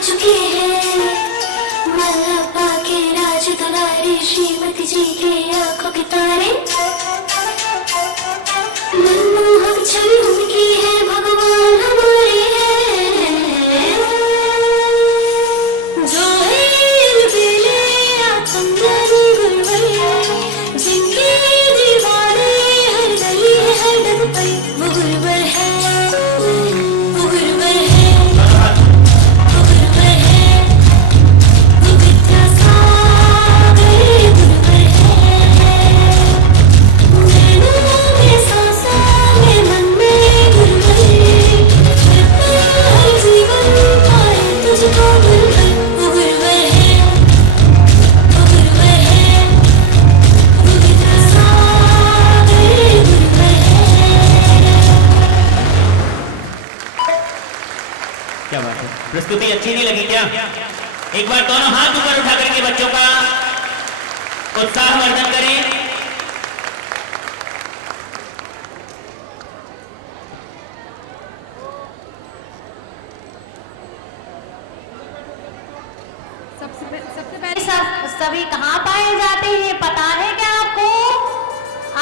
चुकी है मल्लप्पा के राज दुलारी श्रीमती जी के आंखों के तारे मनमोहक छवि उनकी है भगवान हमारे हैं जो है बेले आतंकवादी गुरुवर जिनके दीवाने हर गली हर डग पर वो गुरुवर है प्रस्तुति अच्छी नहीं लगी क्या? एक बार दोनों हाथ ऊपर उठा करके बच्चों का उत्साहवर्धन करें। सबसे पहले सभी कहाँ पाए जाते हैं पता है क्या आपको?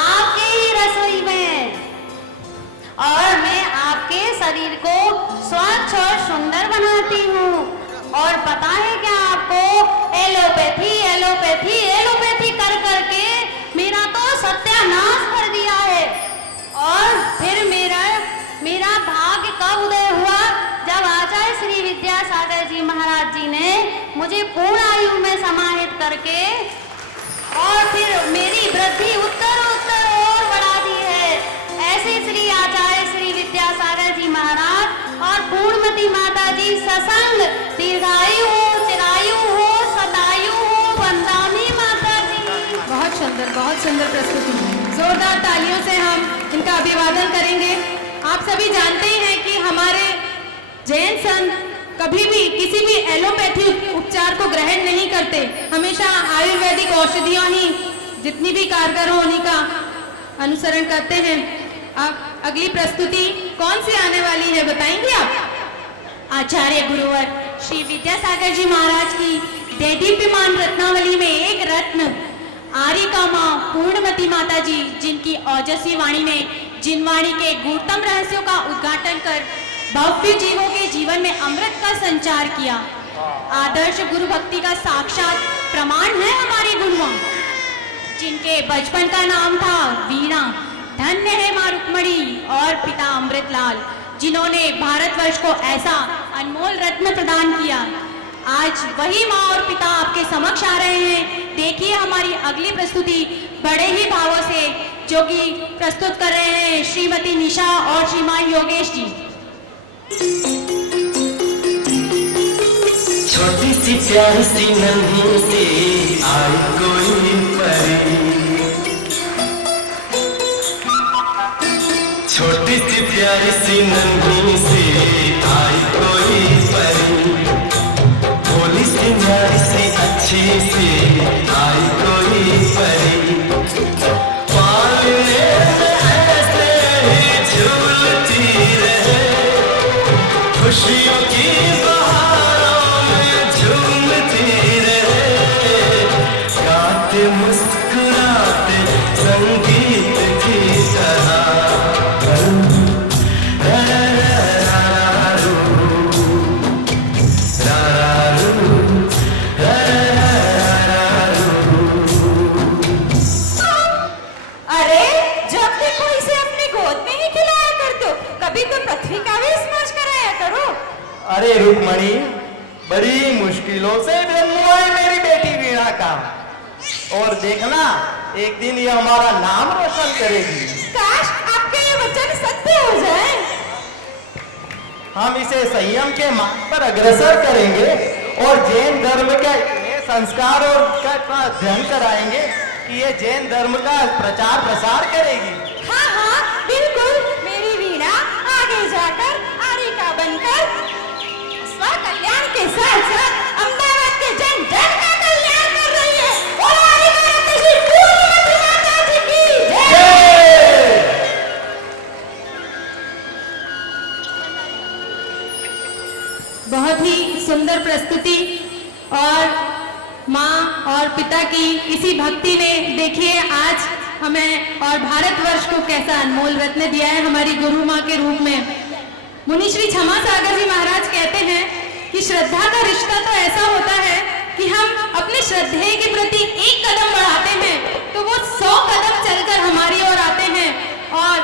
आपके ही रसोई में। और मैं आपके शरीर को स्वच्छ और सुंदर बनाती हूँ। और पता है क्या आपको? एलोपैथी एलोपैथी एलोपैथी कर करके मेरा तो सत्यानाश कर दिया है। और फिर मेरा भाग्य कब उदय हुआ? जब आचार्य श्री विद्यासागर जी महाराज जी ने मुझे पूर्ण आयु में समाहित करके और फिर मेरी वृद्धि उत्तर उत्तर और बढ़ा दी है। ऐसे श्री आचार्य श्री विद्यासागर जी महाराज और पूर्णमती माता जी ससंग दीर्घायु हो, चिरायु हो, सदायु हो, वंदामी माता जी। बहुत सुंदर प्रस्तुति। जोरदार तालियों से हम इनका अभिवादन करेंगे। आप सभी जानते हैं कि हमारे जैन संत कभी भी किसी भी एलोपैथी उपचार को ग्रहण नहीं करते। हमेशा आयुर्वेदिक औषधियों ही जितनी भी कारगर हो उन्हीं का अनुसरण करते हैं। अब अगली प्रस्तुति कौन सी आने वाली है बताएंगे आप? आचार्य गुरुवर श्री विद्यासागर जी महाराज की दैदीप्यमान रत्नावली में एक रत्न आरिका माँ पूर्णमती माता जी, जिनकी ओजस्वी वाणी ने जिन वाणी के गूढ़तम रहस्यों का उद्घाटन कर भव्य जीवों के जीवन में अमृत का संचार किया। आदर्श गुरु भक्ति का साक्षात प्रमाण है हमारी गुरुआ, जिनके बचपन का नाम था वीणा। धन्य है मां रुक्मणी और पिता अमृतलाल, जिन्होंने भारतवर्ष को ऐसा अनमोल रत्न प्रदान किया। आज वही माँ और पिता आपके समक्ष आ रहे हैं। देखिए हमारी अगली प्रस्तुति बड़े ही भावों से जो कि प्रस्तुत कर रहे हैं श्रीमती निशा और श्रीमान योगेश जी। छोटी सी प्यारी सी नन्ही सी आई कोई परी, छोटी सी प्यारी सी नन्ही सी आई कोई परी, भोली सी न्यारी सी अच्छी सी आई कोई परी, पालने में ऐसे ही झूलती रहे, खुशियों की बहारों में झूमती रहे, गाते मुस्कुराते संगीत की तरह। अरे जब देखो इसे अपनी गोद में ही खिलाया करते हो, कभी तो पृथ्वी का भी स्पर्श कराया करो। अरे रुक्मणी, बड़ी मुश्किलों से जन्म हुआ है मेरी बेटी वीणा का, और देखना एक दिन ये हमारा नाम रोशन करेगी। काश आपके ये वचन सत्य हो जाए। हम इसे संयम के मार्ग पर अग्रसर करेंगे और जैन धर्म के संस्कार और का अध्ययन कराएंगे कि ये जैन धर्म का प्रचार प्रसार करेगी। हाँ हाँ बिल्कुल, मेरी वीणा आगे जाकर आरिका बनकर स्व कल्याण के साथ साथ अहमदाबाद के जन जन का कल्याण कर रही है। और आरिका रत्न श्री पूर्णमती माता जी की जय। बहुत ही सुंदर और माँ और पिता की इसी भक्ति ने देखिए आज हमें और भारतवर्ष को कैसा अनमोल रत्न दिया है हमारी गुरु माँ के रूप में। मुनि श्री क्षमा सागर जी महाराज कहते हैं कि श्रद्धा का रिश्ता तो ऐसा होता है कि हम अपने श्रद्धेय के प्रति एक कदम बढ़ाते हैं तो वो 100 कदम चलकर हमारी ओर आते हैं। और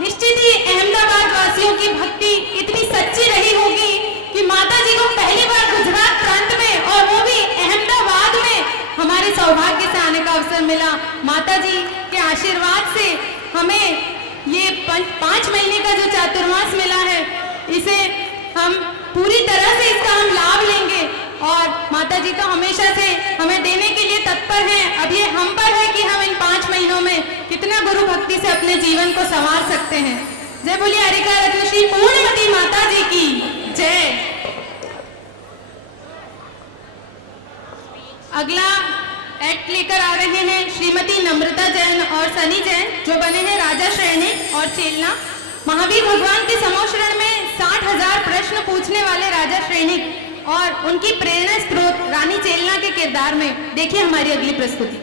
निश्चित ही अहमदाबाद वासियों की भक्ति इतनी सच्ची रही होगी कि माता जी को पहली बार गुजरात प्रांत में और वो भी अहमदाबाद में हमारे सौभाग्य से आने का अवसर मिला। माता जी के आशीर्वाद से हमें ये 5 महीने का जो चातुर्मास मिला है इसे हम पूरी तरह से इसका हम लाभ लेंगे और माता जी तो हमेशा से हमें देने के लिए तत्पर हैं। अब ये हम पर है कि हम इन 5 महीनों में कितना गुरु भक्ति से अपने जीवन को संवार सकते हैं। जय बोलिए हरिका रत्न श्री पूर्णमती माता जी की जय। अगला एक्ट लेकर आ रहे हैं श्रीमती नम्रता जैन और सनी जैन जो बने हैं राजा श्रेणिक और चेलना। महावीर भगवान के समोशरण में 60,000 प्रश्न पूछने वाले राजा श्रेणिक और उनकी प्रेरणा स्रोत रानी चेलना के किरदार में देखिए हमारी अगली प्रस्तुति।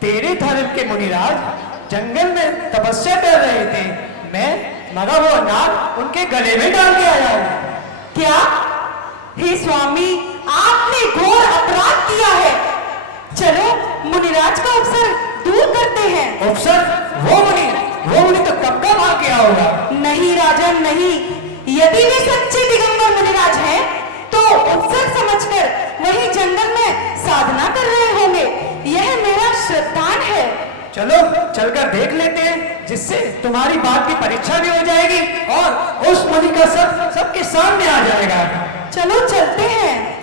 तेरे धर्म के मुनिराज जंगल में तपस्या कर रहे थे, मैं मरा हुआ नाग उनके गले में डाल के आया हूँ। क्या? हे स्वामी, आपने घोर अपराध किया है। चलो मुनिराज का अवसर दूर करते हैं। अवसर? वो मुनि तो कब का भाग गया होगा। नहीं राजन नहीं, यदि वे सच्चे दिगंबर मुनिराज हैं तो अवसर समझकर वही जंगल में साधना कर रहे होंगे। यह मेरा श्रद्धान है। चलो चलकर देख लेते हैं, जिससे तुम्हारी बात की परीक्षा भी हो जाएगी और उस मुनि का सबके सामने आ जाएगा। चलो चलते हैं।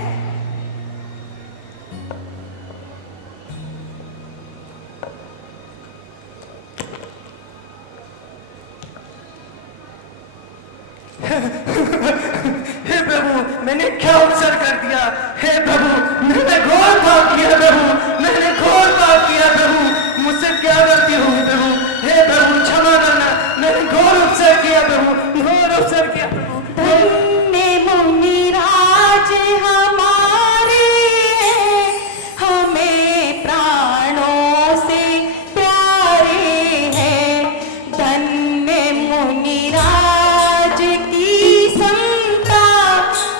हे प्रभु, मैंने क्या अवसर कर दिया। हे प्रभु, मैंने घोर पाप किया। प्रभु, मैंने घोर पाप किया। प्रभु, मुझसे क्या गलती हुई। प्रभु, हे प्रभु क्षमा करना, मैंने घोर अवसर किया। प्रभु, घोर अवसर किया। धन्य मुनिराज हमारे, हमें प्राणों से प्यारे हैं। धन्य मुनिराज की समता,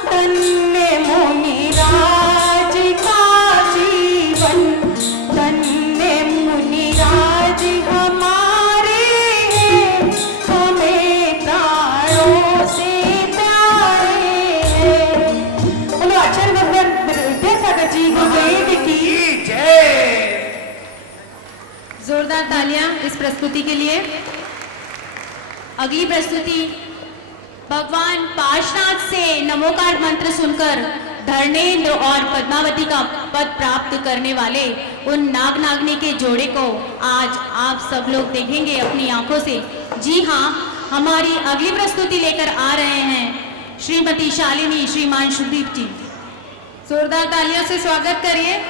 धन्य मुनिराज का जीवन। धन्य मुनिराज हमारे हैं, हमें प्राणों से प्यारे हैं। बोलो आचार्य भगवान विद्यासागर जी गुरुदेव की जय। जोरदार तालियां इस प्रस्तुति के लिए। अगली प्रस्तुति भगवान पार्श्वनाथ से नमोकार मंत्र सुनकर धर्मेंद्र और पद्मावती का पद प्राप्त करने वाले उन नाग नागनी के जोड़े को आज आप सब लोग देखेंगे अपनी आंखों से। जी हाँ, हमारी अगली प्रस्तुति लेकर आ रहे हैं श्रीमती शालिनी श्रीमान सुदीप जी। जोरदार तालियों से स्वागत करिए।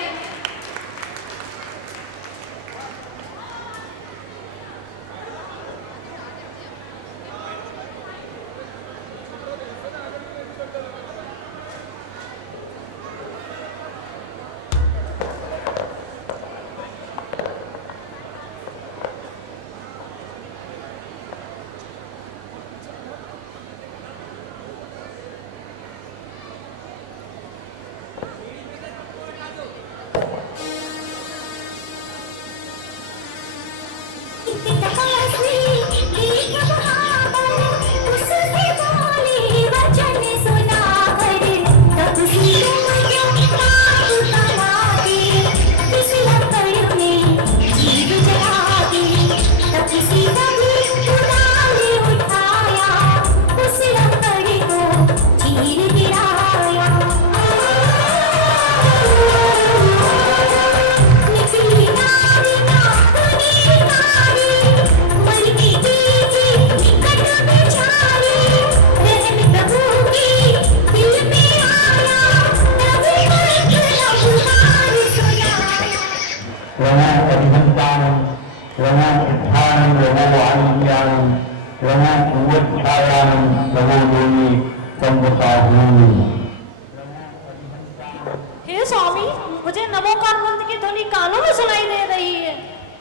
हे स्वामी, मुझे नमोकार मंत्र की ध्वनि कानों में सुनाई दे रही है।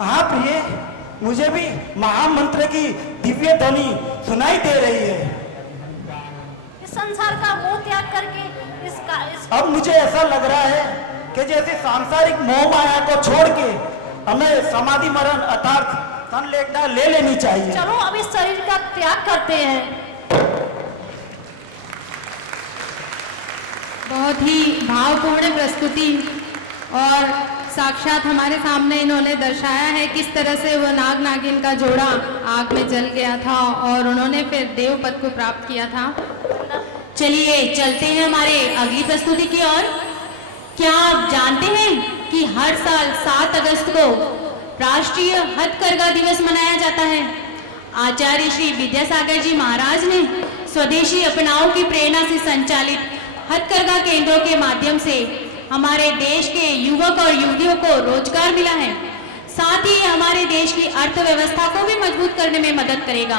हाँ प्रिय, मुझे भी महामंत्र की दिव्य ध्वनि सुनाई दे रही है। इस संसार का मोह त्याग करके अब मुझे ऐसा लग रहा है कि जैसे सांसारिक मोह माया को छोड़ के हमें समाधि मरण अर्थात संलेखना ले लेनी चाहिए। चलो अब इस शरीर का त्याग करते हैं। बहुत ही भावपूर्ण प्रस्तुति और साक्षात हमारे सामने इन्होंने दर्शाया है किस तरह से वो नाग नागिन का जोड़ा आग में जल गया था और उन्होंने फिर देव पद को प्राप्त किया था। चलिए चलते हैं हमारे अगली प्रस्तुति की ओर। क्या आप जानते हैं कि हर साल 7 अगस्त को राष्ट्रीय हथकरघा दिवस मनाया जाता है। आचार्य श्री विद्यासागर जी महाराज ने स्वदेशी अपनाओं की प्रेरणा से संचालित हथकरघा केंद्रों के माध्यम से हमारे देश के युवक और युवतियों को रोजगार मिला है। साथ ही हमारे देश की अर्थव्यवस्था को भी मजबूत करने में मदद करेगा।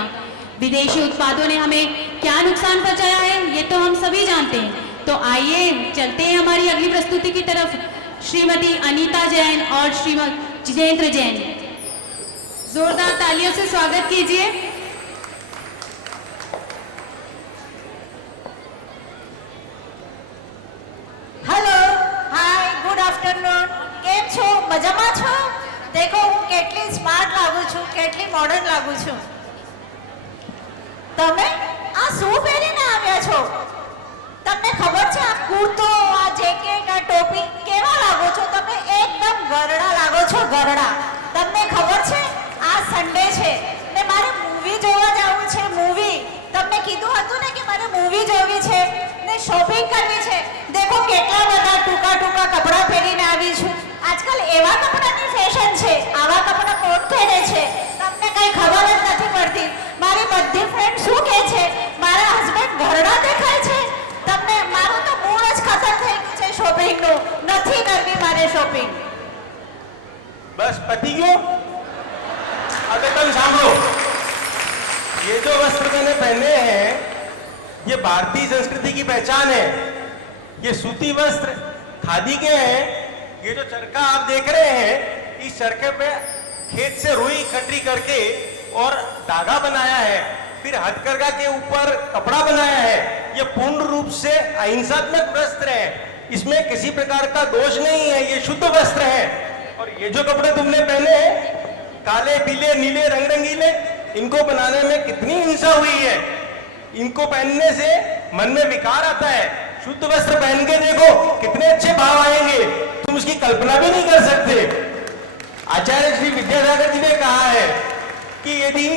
विदेशी उत्पादों ने हमें क्या नुकसान पहुंचाया है ये तो हम सभी जानते हैं। तो आइए चलते हैं हमारी अगली प्रस्तुति की तरफ। श्रीमती अनीता जैन और श्रीमती जितेंद्र जैन, जोरदार तालियों से स्वागत कीजिए। હેલો, હાય, ગુડ આફ્ટરનૂન. કેમ છો? મજામાં છો? દેખો હું કેટલી સ્માર્ટ લાગુ છું, કેટલી મોડર્ન લાગુ છું. તમે આ શું પહેરીને આવ્યા છો? તમને ખબર છે આ કુર્તો, આ જેકેટ, આ ટોપી કેવા લાગો છો? તમે એકદમ ગરડા લાગો છો, ગરડા. તમને ખબર છે આ સન્ડે છે ને મારે મૂવી જોવા જવું છે. મૂવી તમને કીધું હતું ને કે મારે મૂવી જોવી છે ને શોપિંગ કરવી છે. દેખો કેટલા બધા ટૂંકા ટૂંકા કપડાં પહેરીને આવી છું. આજકાલ એવા કપડાની ફેશન છે, આવા કપડાં કોણ પહેરે છે? તમને કઈ ખબર જ નથી પડતી. મારી બધી ફ્રેન્ડ શું કહે છે? મારા હસબન્ડ ઘરડા દેખાય છે. તમને મારું તો મૂળ જ ખતમ થઈ ગયું છે શોપિંગનું. નથી કરવી મારે શોપિંગ. बस पति गयो। अबे तुम सांभो, ये जो वस्त्र मैंने पहने हैं ये भारतीय संस्कृति की पहचान है। ये सूती वस्त्र खादी के हैं। ये जो चरखा आप देख रहे हैं, इस चरखे पे खेत से रुई इकट्ठी करके और धागा बनाया है, फिर हथकरघा के ऊपर कपड़ा बनाया है। ये पूर्ण रूप से अहिंसात्मक वस्त्र है, इसमें किसी प्रकार का दोष नहीं है, ये शुद्ध वस्त्र है। और ये जो कपड़े तुमने पहने हैं, काले पीले नीले रंग रंगीले, इनको बनाने में कितनी हिंसा हुई है। इनको पहनने से मन में विकार आता है। शुद्ध वस्त्र पहन के देखो कितने अच्छे भाव आएंगे, तुम उसकी कल्पना भी नहीं कर सकते। आचार्य श्री विद्यासागर जी ने कहा है कि यदि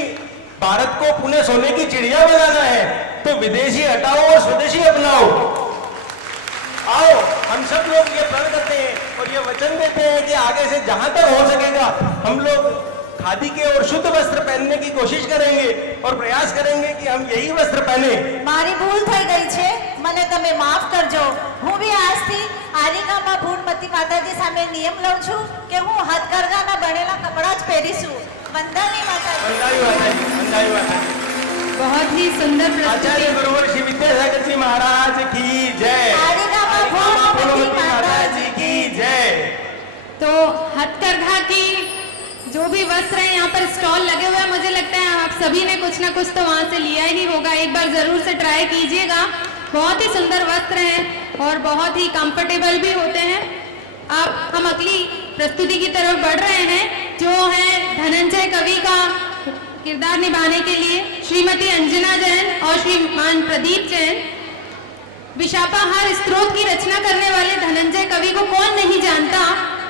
भारत को पुनः सोने की चिड़िया बनाना है तो विदेशी हटाओ और स्वदेशी अपनाओ। आओ हम सब लोग ये प्रण करते हैं और ये वचन देते हैं कि आगे से जहां तक हो सकेगा हम लोग खादी के और शुद्ध वस्त्र पहनने की कोशिश करेंगे और प्रयास करेंगे कि हम यही वस्त्र पहने। મારી ભૂલ થઈ ગઈ છે, મને તમે માફ કરજો. હું બી આજથી આરિકામાં ભૂણમતી માતાજી સામે નિયમ લઉં છું કે હું હાથકરઘાના બનેલા કપડાં જ પહેરીશું. વંદાની માતાજી. बंदाई माताजी, बंदाई माताजी। बहुत ही सुंदर प्रस्तुति। आचार्य गुरुवर श्री विद्यासागर जी महाराज की जय। आरिकामा भूणमती माताजी की जय। तो हथकरघा की जो भी वस्त्र है यहाँ पर स्टॉल लगे हुए हैं, मुझे लगता है आप सभी ने कुछ ना कुछ तो वहाँ से लिया ही होगा। एक बार जरूर से ट्राई कीजिएगा। बहुत ही सुंदर वस्त्र हैं और बहुत ही कंफर्टेबल भी होते हैं। अब हम अगली प्रस्तुति की तरफ बढ़ रहे हैं, जो है धनंजय कवि का किरदार निभाने के लिए श्रीमती अंजना जैन और श्रीमान प्रदीप जैन। विशापाहार स्त्रोत की रचना करने वाले धनंजय कवि को कौन नहीं जानता।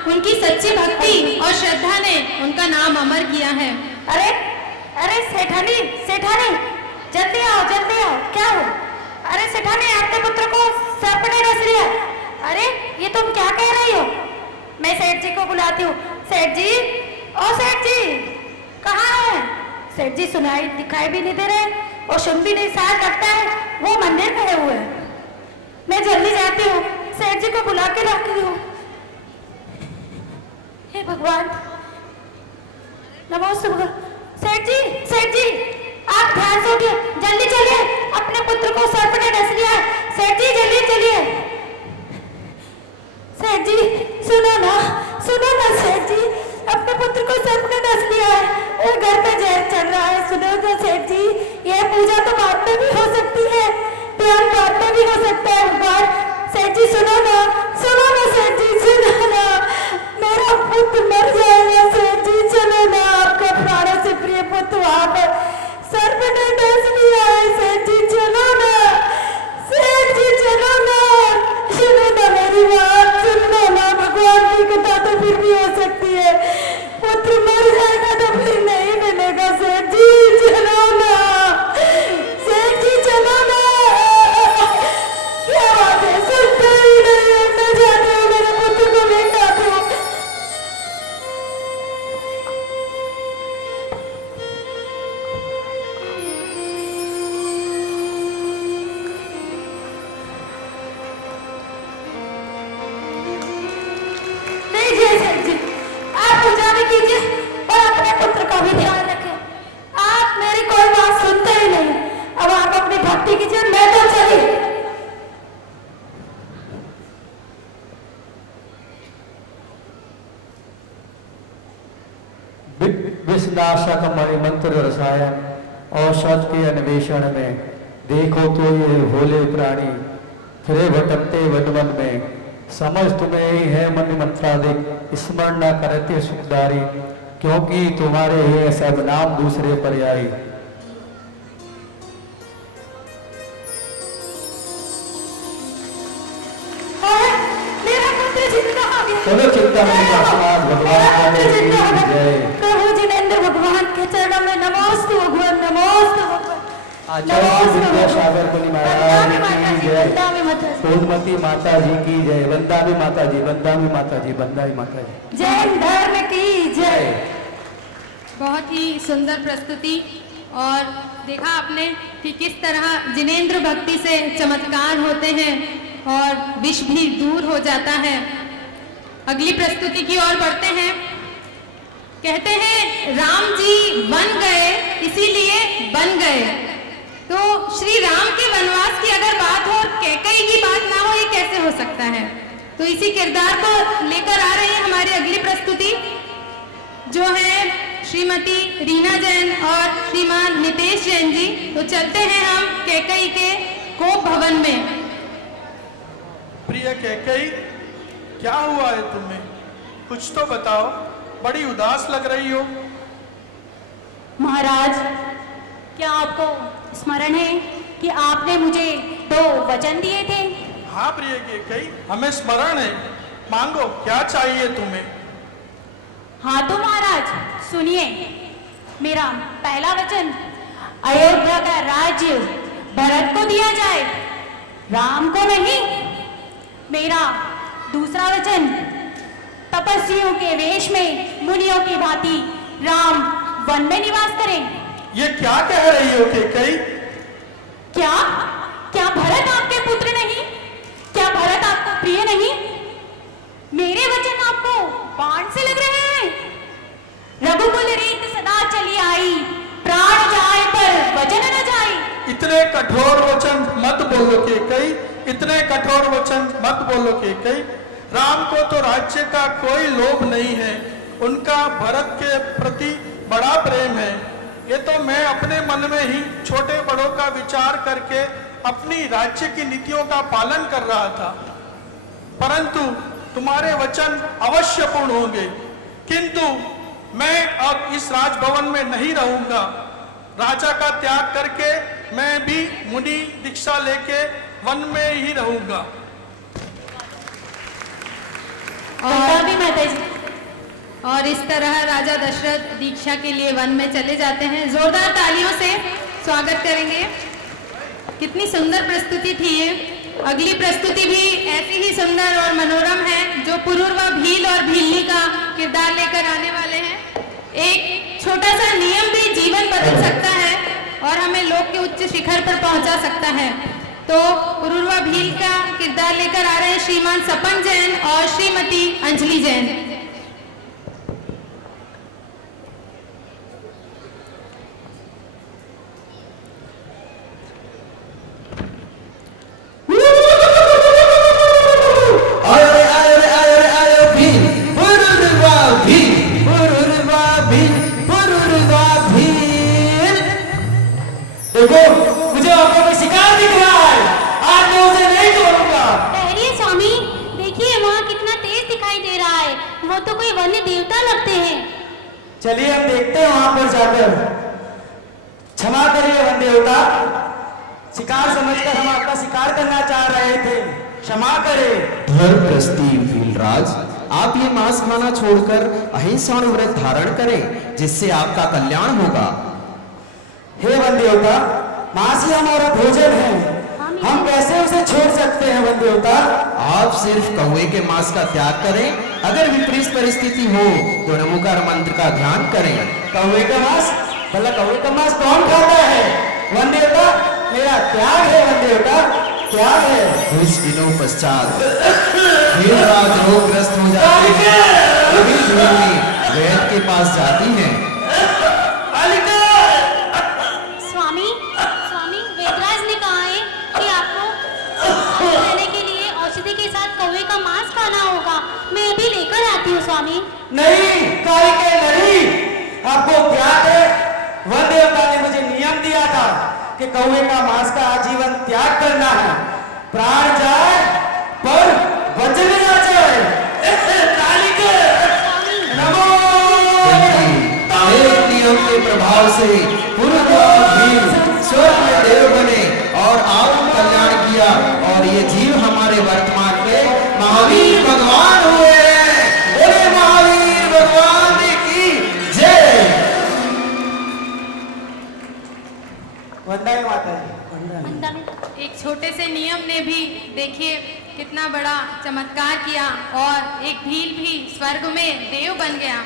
उनकी सच्ची भक्ति और श्रद्धा ने उनका नाम अमर किया है। अरे अरे सेठानी, सेठानी जल्दी आओ, जल्दी आओ। क्या हो? अरे सेठानी, आपने पुत्र को सर्प ने डस लिया। अरे ये तुम क्या कह रही हो? मैं सेठ जी को बुलाती हूँ। सेठ जी, ओ सेठ जी, कहाँ है? सेठ जी सुनाई दिखाई भी नहीं दे रहे और सुन भी नहीं, शायद लगता है वो मंदिर गए हुए हैं। मैं जल्दी जाती हूँ, सेठ जी को बुला के रखती हूँ। हे भगवान, नमो भगवान। सेठ जी आप ध्यान से उठिए, जल्दी चलिए, अपने पुत्र को सर्प ने डस लिया है। नाशक मणिमंत्र रसायन औषध के अन्वेषण में देखो तो ये भोले प्राणी फिरे भटकते वन वन में समझ तुम्हें ही है मन मंत्राधिक स्मरण न करते सुखदारी क्योंकि तुम्हारे ये सब नाम दूसरे पर्यायी। मेरा पुत्र जिंदा हो गया। चलो चिंता मत करो, भगवान की जय। प्रभु जिनेंद्र भगवान के चरणों में नमोस्तु भगवान, नमोस्तु भगवान। आचार्य विद्यासागर मुनि महाराज की जय। वंदामि माता जी, फूलमती माता जी की जय। वंदामि माता जी, वंदामि माता जी, वंदामि माता जी। जैन धर्म की जय। बहुत ही सुंदर प्रस्तुति। और देखा आपने कि किस तरह जिनेंद्र भक्ति से चमत्कार होते हैं और विष भी दूर हो जाता है। अगली प्रस्तुति की ओर बढ़ते हैं। कहते हैं राम जी वन गए इसीलिए बन गए। तो श्री राम के वनवास की अगर बात हो और कैकेयी की बात ना हो, ये कैसे हो सकता है? तो इसी किरदार को लेकर आ रही है हमारी अगली प्रस्तुति, जो है श्रीमती रीना जैन और श्रीमान नितेश जैन जी। तो चलते हैं हम कैकेयी के कोप भवन में। प्रिय कैकेयी, क्या हुआ है तुम्हें? कुछ तो बताओ, बड़ी उदास लग रही हो। महाराज, क्या आपको स्मरण है कि आपने मुझे 2 वचन दिए थे? हाँ प्रिय कैकेयी, हमें स्मरण है। मांगो, क्या चाहिए तुम्हें? हाँ तो महाराज सुनिए, मेरा पहला वचन अयोध्या का राज्य भरत को दिया जाए, राम को नहीं। मेरा दूसरा वचन तपस्वियों के वेश में मुनियों की भांति राम वन में निवास करें। ये क्या कह रही हो कैकेयी? क्या क्या भरत आपके पुत्र नहीं? क्या भरत आपको प्रिय नहीं? मेरे वचन आपको बाण से लग रहे हैं? रघुकुल रीत सदा चली आई, प्राण जाए पर वचन न जाए। इतने कठोर वचन मत बोलो कैकेयी, इतने कठोर वचन मत बोलो कैकेयी। राम को तो राज्य का कोई लोभ नहीं है, उनका भरत के प्रति बड़ा प्रेम है। ये तो मैं अपने मन में ही छोटे बड़ों का विचार करके अपनी राज्य की नीतियों का पालन कर रहा था, परंतु तुम्हारे वचन अवश्य पूर्ण होंगे। किंतु मैं अब इस राजभवन में नहीं रहूंगा। राजा का त्याग करके मैं भी मुनि दीक्षा लेके वन में ही रहूंगा। और इस तरह राजा दशरथ दीक्षा के लिए वन में चले जाते हैं। जोरदार तालियों से स्वागत करेंगे। कितनी सुंदर प्रस्तुति थी ये। अगली प्रस्तुति भी ऐसी ही सुंदर और मनोरम है, जो पुरूरवा भील और भीलनी का किरदार लेकर आने वाले हैं। एक छोटा सा नियम भी जीवन बदल सकता है और हमें लोक के उच्च शिखर पर पहुंचा सकता है। तो पुरूरवा भील का किरदार लेकर आ रहे हैं श्रीमान सपन जैन और श्रीमती अंजलि जैन। देखो, मुझे वहां पर शिकार दिख रहा है, आज मैं उसे नहीं छोड़ूंगा। ठहरिए स्वामी, देखिए वहाँ कितना तेज दिखाई दे रहा है, वो तो कोई वन्य देवता लगते हैं। चलिए हम देखते हैं वहां पर जाकर। क्षमा करिए वन देवता, शिकार समझकर हम आपका शिकार करना चाह रहे थे, क्षमा करें। धर्मप्रस्ती भीलराज, आप ये मांस खाना छोड़कर अहिंसा व्रत धारण करें, जिससे आपका कल्याण होगा। हे वन देवता, मांस ही हमारा भोजन है, हम कैसे उसे छोड़ सकते हैं वन देवता? आप सिर्फ कौवे के मांस का त्याग करें। अगर विपरीत परिस्थिति हो तो नमोकार मंत्र का ध्यान करें। कौवे का मांस? भला कौवे का मांस कौन खाता है? वन देवता, मेरा त्याग है वन देवता, त्याग है। कुछ दिनों पश्चात भीलराज रोगग्रस्त हो जाते हैं। कभी भीलनी वैद्य के पास जाती है। स्वामी, स्वामी, वेदराज ने कहा है कि आपको रहने के लिए औषधि के साथ कौवे का मांस खाना होगा। मैं अभी लेकर आती हूँ स्वामी। नहीं, कालिके नहीं, आपको याद है वन देवता ने मुझे नियम दिया था कि कौवे का मांस का आजीवन त्याग करना है, प्राण जाए पर वचन ना जाए। नमो एक नियम के प्रभाव से पूर्व भीम स्वर्ग में देव बने और आत्म कल्याण किया, और ये जीव हमारे वर्तमान में महावीर भगवान हुए हैं। बोले महावीर भगवान की जय। वंदना माता जी, वंदना। एक छोटे से नियम ने भी देखिए कितना बड़ा चमत्कार किया और एक भील भी स्वर्ग में देव बन गया।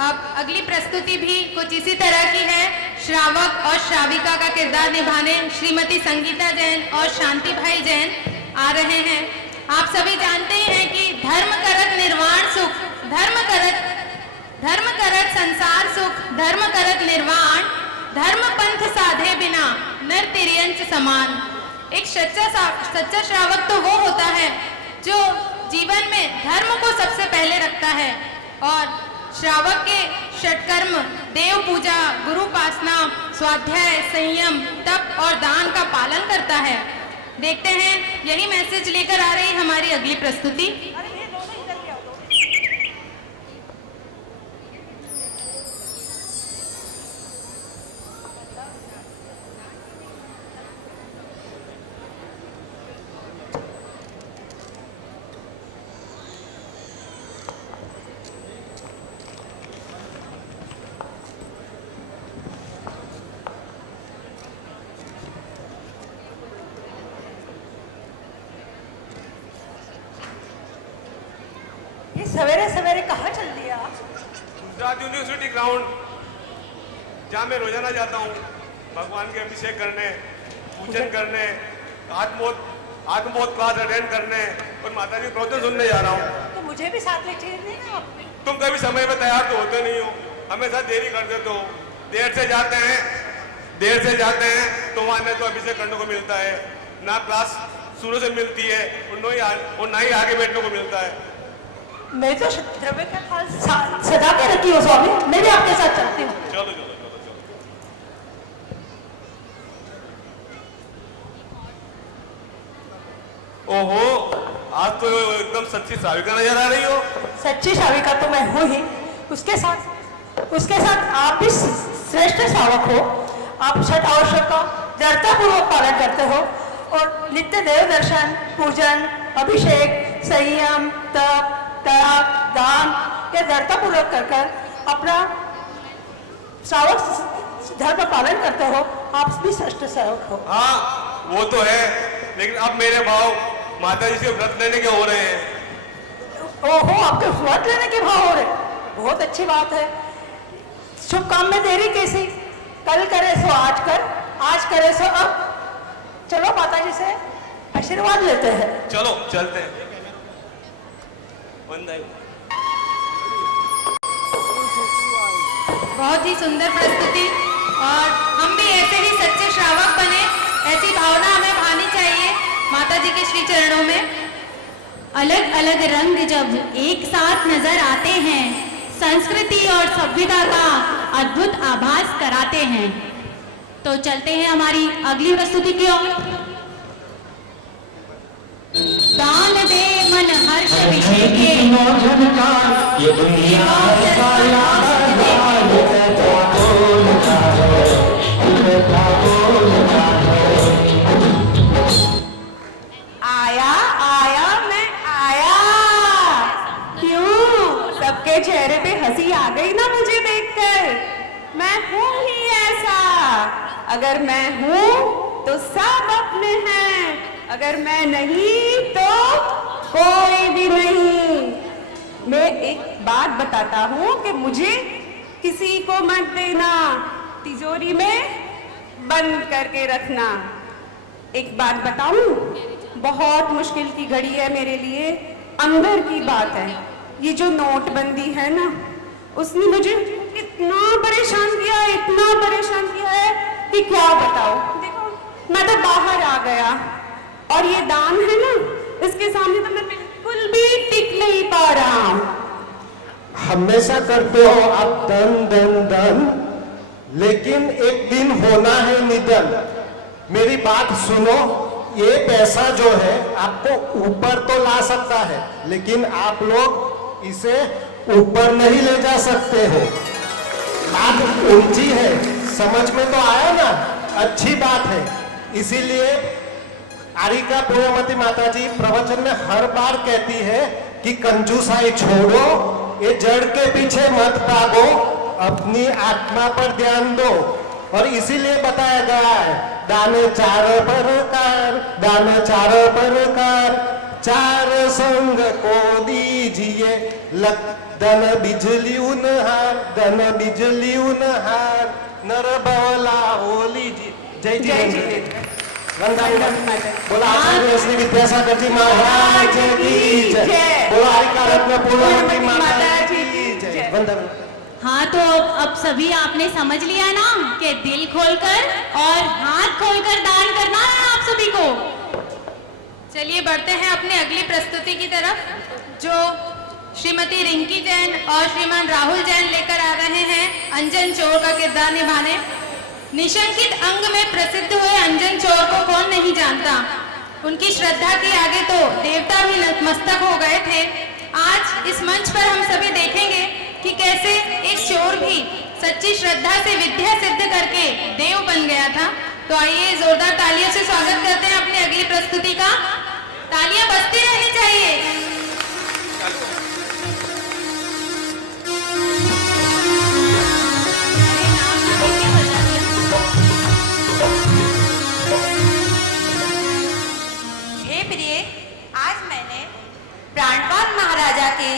अब अगली प्रस्तुति भी कुछ इसी तरह की है। श्रावक और श्राविका का किरदार निभाने श्रीमती संगीता जैन और शांति भाई जैन आ रहे हैं। आप सभी जानते हैं कि धर्म करत निर्वाण सुख, धर्म करत संसार सुख, धर्म करत निर्वाण, धर्म पंथ साधे बिना नर तिर्यंच समान। एक सच्चा श्रावक तो वो होता है जो जीवन में धर्म को सबसे पहले रखता है और श्रावक के षटकर्म देव पूजा, गुरु उपासना, स्वाध्याय, संयम, तप और दान का पालन करता है। देखते हैं यही मैसेज लेकर आ रही हमारी अगली प्रस्तुति। सवेरे सवेरे कहाँ चल दिया? गुजरात यूनिवर्सिटी ग्राउंड, जहाँ मैं रोजाना जाता हूँ भगवान के अभिषेक करने, पूजन करने, आत्मबोध क्लास अटेंड करने और माता जी प्रवचन सुनने जा रहा हूँ। तो मुझे भी साथ ले चलिए ना। तुम कभी समय पे तैयार तो होते नहीं हो, हमेशा देरी कर देते हो। देर से जाते हैं तो वहाँ न तो अभिषेक करने को मिलता है, ना क्लास शुरू से मिलती है और ना ही आगे बैठने को मिलता है। मैं तो द्रव्य का ख्याल सदा के रखी हूँ स्वामी, मैं भी आपके साथ चलती हूँ। चलो। ओहो, आज तो एकदम सच्ची श्राविका नजर आ रही हो। सच्ची श्राविका तो मैं हूँ ही, उसके साथ आप भी श्रेष्ठ श्रावक हो। आप छठ आवश्यक का दृढ़तापूर्वक पालन करते हो और नित्य देव दर्शन, पूजन, अभिषेक, संयम, तप, त्याग, दान ये दृढ़तापूर्वक कर अपना श्रावक धर्म पालन करते हो। आप भी श्रेष्ठ श्रावक हो। हाँ वो तो है, लेकिन अब मेरे भाव माता जी से व्रत लेने के हो रहे हैं। ओहो, आपके व्रत लेने के भाव हो रहे, बहुत अच्छी बात है। शुभ काम में देरी कैसी? कल करे सो आज कर, आज करे सो अब। चलो माता जी से आशीर्वाद लेते हैं। चलो चलते हैं। बहुत ही सुंदर प्रस्तुति और हम भी ऐसे ही सच्चे श्रावक बने, ऐसी भावना हमें भानी चाहिए माता जी के श्री चरणों में। अलग अलग रंग जब एक साथ नजर आते हैं, संस्कृति और सभ्यता का अद्भुत आभास कराते हैं। तो चलते हैं हमारी अगली प्रस्तुति की ओर। दान दे मन हर्ष विषय के सबके चेहरे पे हंसी आ गई ना मुझे देखकर। मैं हूँ ही ऐसा, अगर मैं हूँ तो सब अपने हैं, अगर मैं नहीं तो कोई भी नहीं। मैं एक बात बताता हूँ कि मुझे किसी को मत देना, तिजोरी में बंद करके रखना। एक बात बताऊँ, बहुत मुश्किल की घड़ी है मेरे लिए, अंदर की बात है। ये जो नोटबंदी है ना, उसने मुझे इतना परेशान किया है कि क्या बताओ। देखो मैं तो बाहर आ गया और ये दान है ना, इसके सामने तो मैं बिल्कुल भी टिक नहीं पा रहा हूँ। हमेशा करते हो आप धन धन धन, लेकिन एक दिन होना है निधन। मेरी बात सुनो, ये पैसा जो है आपको ऊपर तो ला सकता है, लेकिन आप लोग इसे ऊपर नहीं ले जा सकते हो। बात ऊंची है, समझ में तो आया ना? अच्छी बात है। इसीलिए आरिका पूर्णमती माता जी प्रवचन में हर बार कहती है कि कंजूसाई छोड़ो, ये जड़ के पीछे मत भागो, अपनी आत्मा पर ध्यान दो। और इसीलिए बताया गया है दान चार प्रकार, दान चार प्रकार, चार संग को दीजिए, धन बिजली उनहार, धन बिजली उनहार, नर बवला हो लीजिए। जय जय बोला आचार्य श्री विद्यासागर जी महाराज की जय, बोला आरिका रत्न पूर्णमती माता की जय। वंदन। हाँ, तो अब सभी आपने समझ लिया ना कि दिल खोलकर और हाथ खोलकर दान करना है आप सभी को। चलिए बढ़ते हैं अपनी अगली प्रस्तुति की तरफ, जो श्रीमती रिंकी जैन और श्रीमान राहुल जैन लेकर आ रहे हैं अंजन चोर का किरदार निभाने। निशंकित अंग में प्रसिद्ध हुए अंजन चोर को कौन नहीं जानता। उनकी श्रद्धा के आगे तो देवता भी नतमस्तक हो गए थे। आज इस मंच पर हम सभी देखेंगे कि कैसे एक चोर भी सच्ची श्रद्धा से विद्या सिद्ध करके देव बन गया था। तो आइए जोरदार तालियों से स्वागत करते हैं अपनी अगली प्रस्तुति का। तालियां बजती रहनी चाहिए। हे प्रिय, आज मैंने प्राणपाल महाराजा के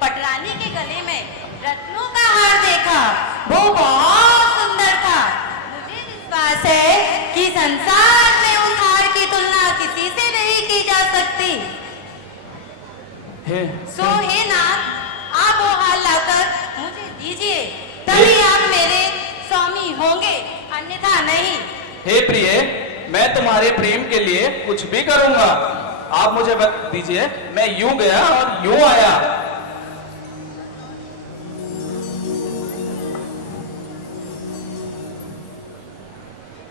पटरानी के गले में रत्नों का हार देखा। वो बहुत सुंदर था। मुझे विश्वास है कि संसार में उस हार की तुलना किसी से नहीं की जा सकती। सो हे नाथ, आप वो हार लाकर मुझे दीजिए, तभी आप मेरे स्वामी होंगे, अन्यथा नहीं। हे प्रिय, मैं तुम्हारे प्रेम के लिए कुछ भी करूंगा। आप मुझे वक्त दीजिए, मैं यूं गया और यूं आया।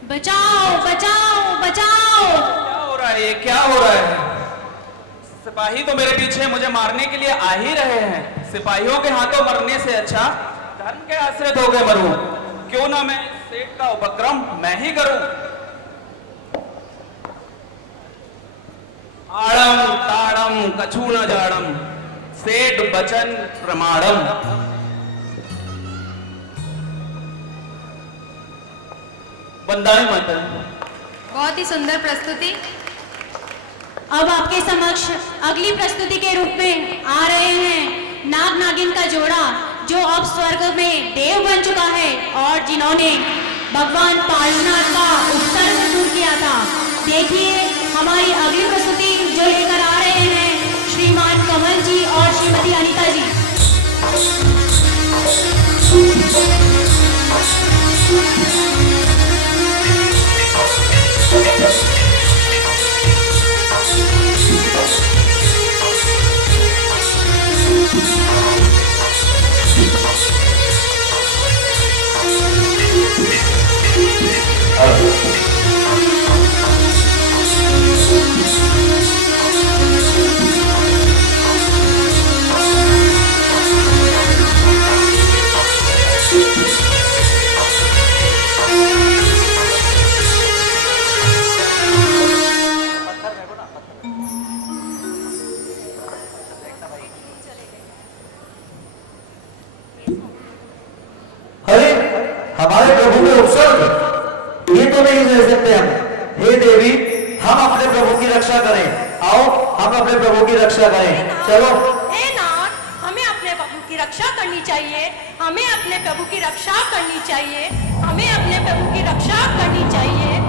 बचाओ बचाओ बचाओ। क्या हो रहा है? ये क्या हो रहा है? सिपाही तो मेरे पीछे मुझे मारने के लिए आ ही रहे हैं। सिपाहियों के हाथों मरने से अच्छा धर्म के आश्रित होकर मरूं। क्यों ना मैं सेठ का उपक्रम मैं ही करूं। आड़म ताड़म कछु न जाड़म, सेठ बचन प्रमाणम। वंदना माता। बहुत ही सुंदर प्रस्तुति। अब आपके समक्ष अगली प्रस्तुति के रूप में आ रहे हैं नाग नागिन का जोड़ा, जो अब स्वर्ग में देव बन चुका है और जिन्होंने भगवान पार्श्वनाथ का उपसर्ग दूर किया था। देखिए हमारी अगली प्रस्तुति जो लेकर आ रहे हैं श्रीमान कमल जी और श्रीमती अनीता जी। हमारे प्रभु के उपसर्ग, ये तो नहीं सह सकते हम। हे देवी, हम अपने प्रभु की रक्षा करें। आओ हम अपने प्रभु की रक्षा करें। चलो। हे नाथ, हमें अपने प्रभु की रक्षा करनी चाहिए। हमें अपने प्रभु की रक्षा करनी चाहिए। हमें अपने प्रभु की रक्षा करनी चाहिए।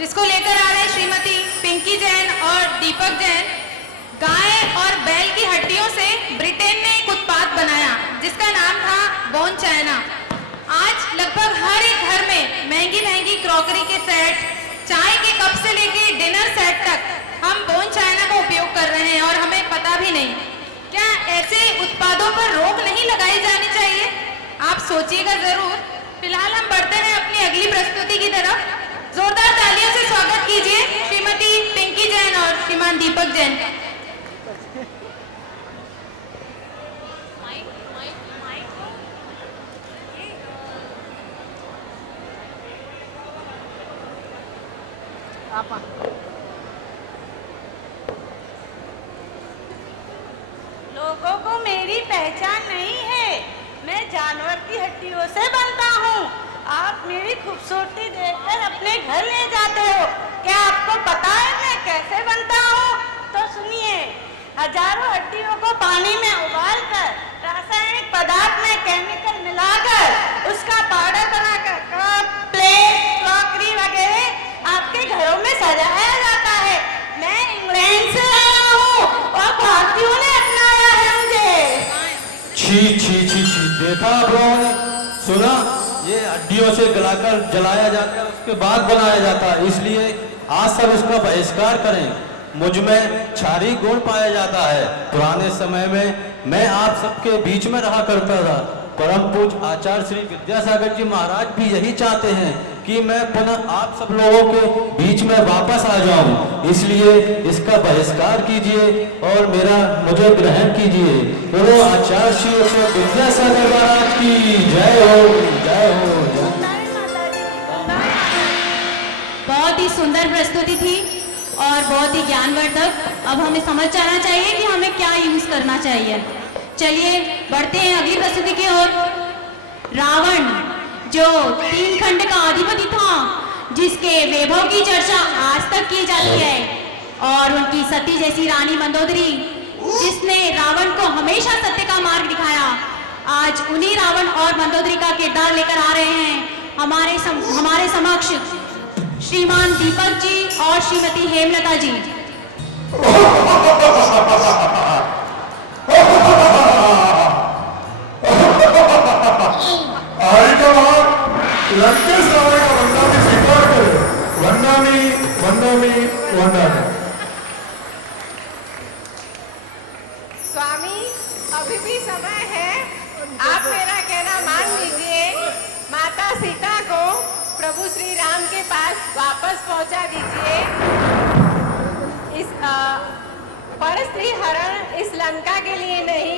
जिसको लेकर आ रहे श्रीमती पिंकी जैन और दीपक जैन। गाय और बैल की हड्डियों से ब्रिटेन ने एक उत्पाद बनाया जिसका नाम था बोन चाइना। आज लगभग हर एक घर में महंगी महंगी क्रॉकरी के सेट, चाय के कप से लेके डिनर सेट तक हम बोन चाइना का उपयोग कर रहे हैं और हमें पता भी नहीं। क्या ऐसे उत्पादों पर रोक नहीं लगाई जानी चाहिए? आप सोचिएगा जरूर। फिलहाल हम बढ़ते हैं अपनी अगली प्रस्तुति की तरफ। जोरदार तालियों से स्वागत कीजिए श्रीमती पिंकी जैन और श्रीमान दीपक जैन का। लोगों को मेरी पहचान नहीं है। मैं जानवर की हड्डियों से बनता हूँ। आप मेरी खूबसूरती देखकर अपने घर ले जाते हो। क्या आपको पता है मैं कैसे बनता हूँ? तो सुनिए, हजारों हड्डियों को पानी में उबालकर रासायनिक पदार्थ में केमिकल मिलाकर उसका पाउडर बनाकर कप, प्लेट, क्रॉकरी वगैरह आपके घरों में सजाया जाता है। मैं इंग्लैंड से आया हूँ और भारतीयों ने अपनाया है मुझे। छी छी छी छी, देखा आप लोगों ने? सुना? ये हड्डियों से गलाकर जलाया जाता है, उसके बाद बनाया जाता है, इसलिए आज सब इसका बहिष्कार करें। मुझ में क्षारीय गुण पाया जाता है। पुराने समय में मैं आप सबके बीच में रहा करता था। परम पूज्य आचार्य श्री विद्यासागर जी महाराज भी यही चाहते हैं कि मैं पुनः आप सब लोगों के बीच में वापस आ जाऊं, इसलिए इसका बहिष्कार कीजिए और मुझे ग्रहण कीजिए। बोलो आचार्य श्री विद्यासागर महाराज की जय हो, जय हो, जय। बहुत ही सुंदर प्रस्तुति थी और बहुत ही ज्ञानवर्धक। अब हमें समझ जाना चाहिए कि हमें क्या यूज करना चाहिए। चलिए बढ़ते हैं अगली प्रस्तुति की ओर। रावण जो 3 खंड का अधिपति था, जिसके वैभव की चर्चा आज तक की जाती है, और उनकी सती जैसी रानी मंदोदरी जिसने रावण को हमेशा सत्य का मार्ग दिखाया, आज उन्हीं रावण और मंदोदरी का किरदार लेकर आ रहे हैं हमारे समक्ष श्रीमान दीपक जी और श्रीमती हेमलता जी। लंकेश रावण का वंदना स्वीकार करे। वंदनामी वंदनामी वंदना। स्वामी, अभी भी समय है, आप मेरा कहना मान लीजिए। माता सीता को प्रभु श्री राम के पास वापस पहुंचा दीजिए। इस परस्त्री हरण इस लंका के लिए नहीं,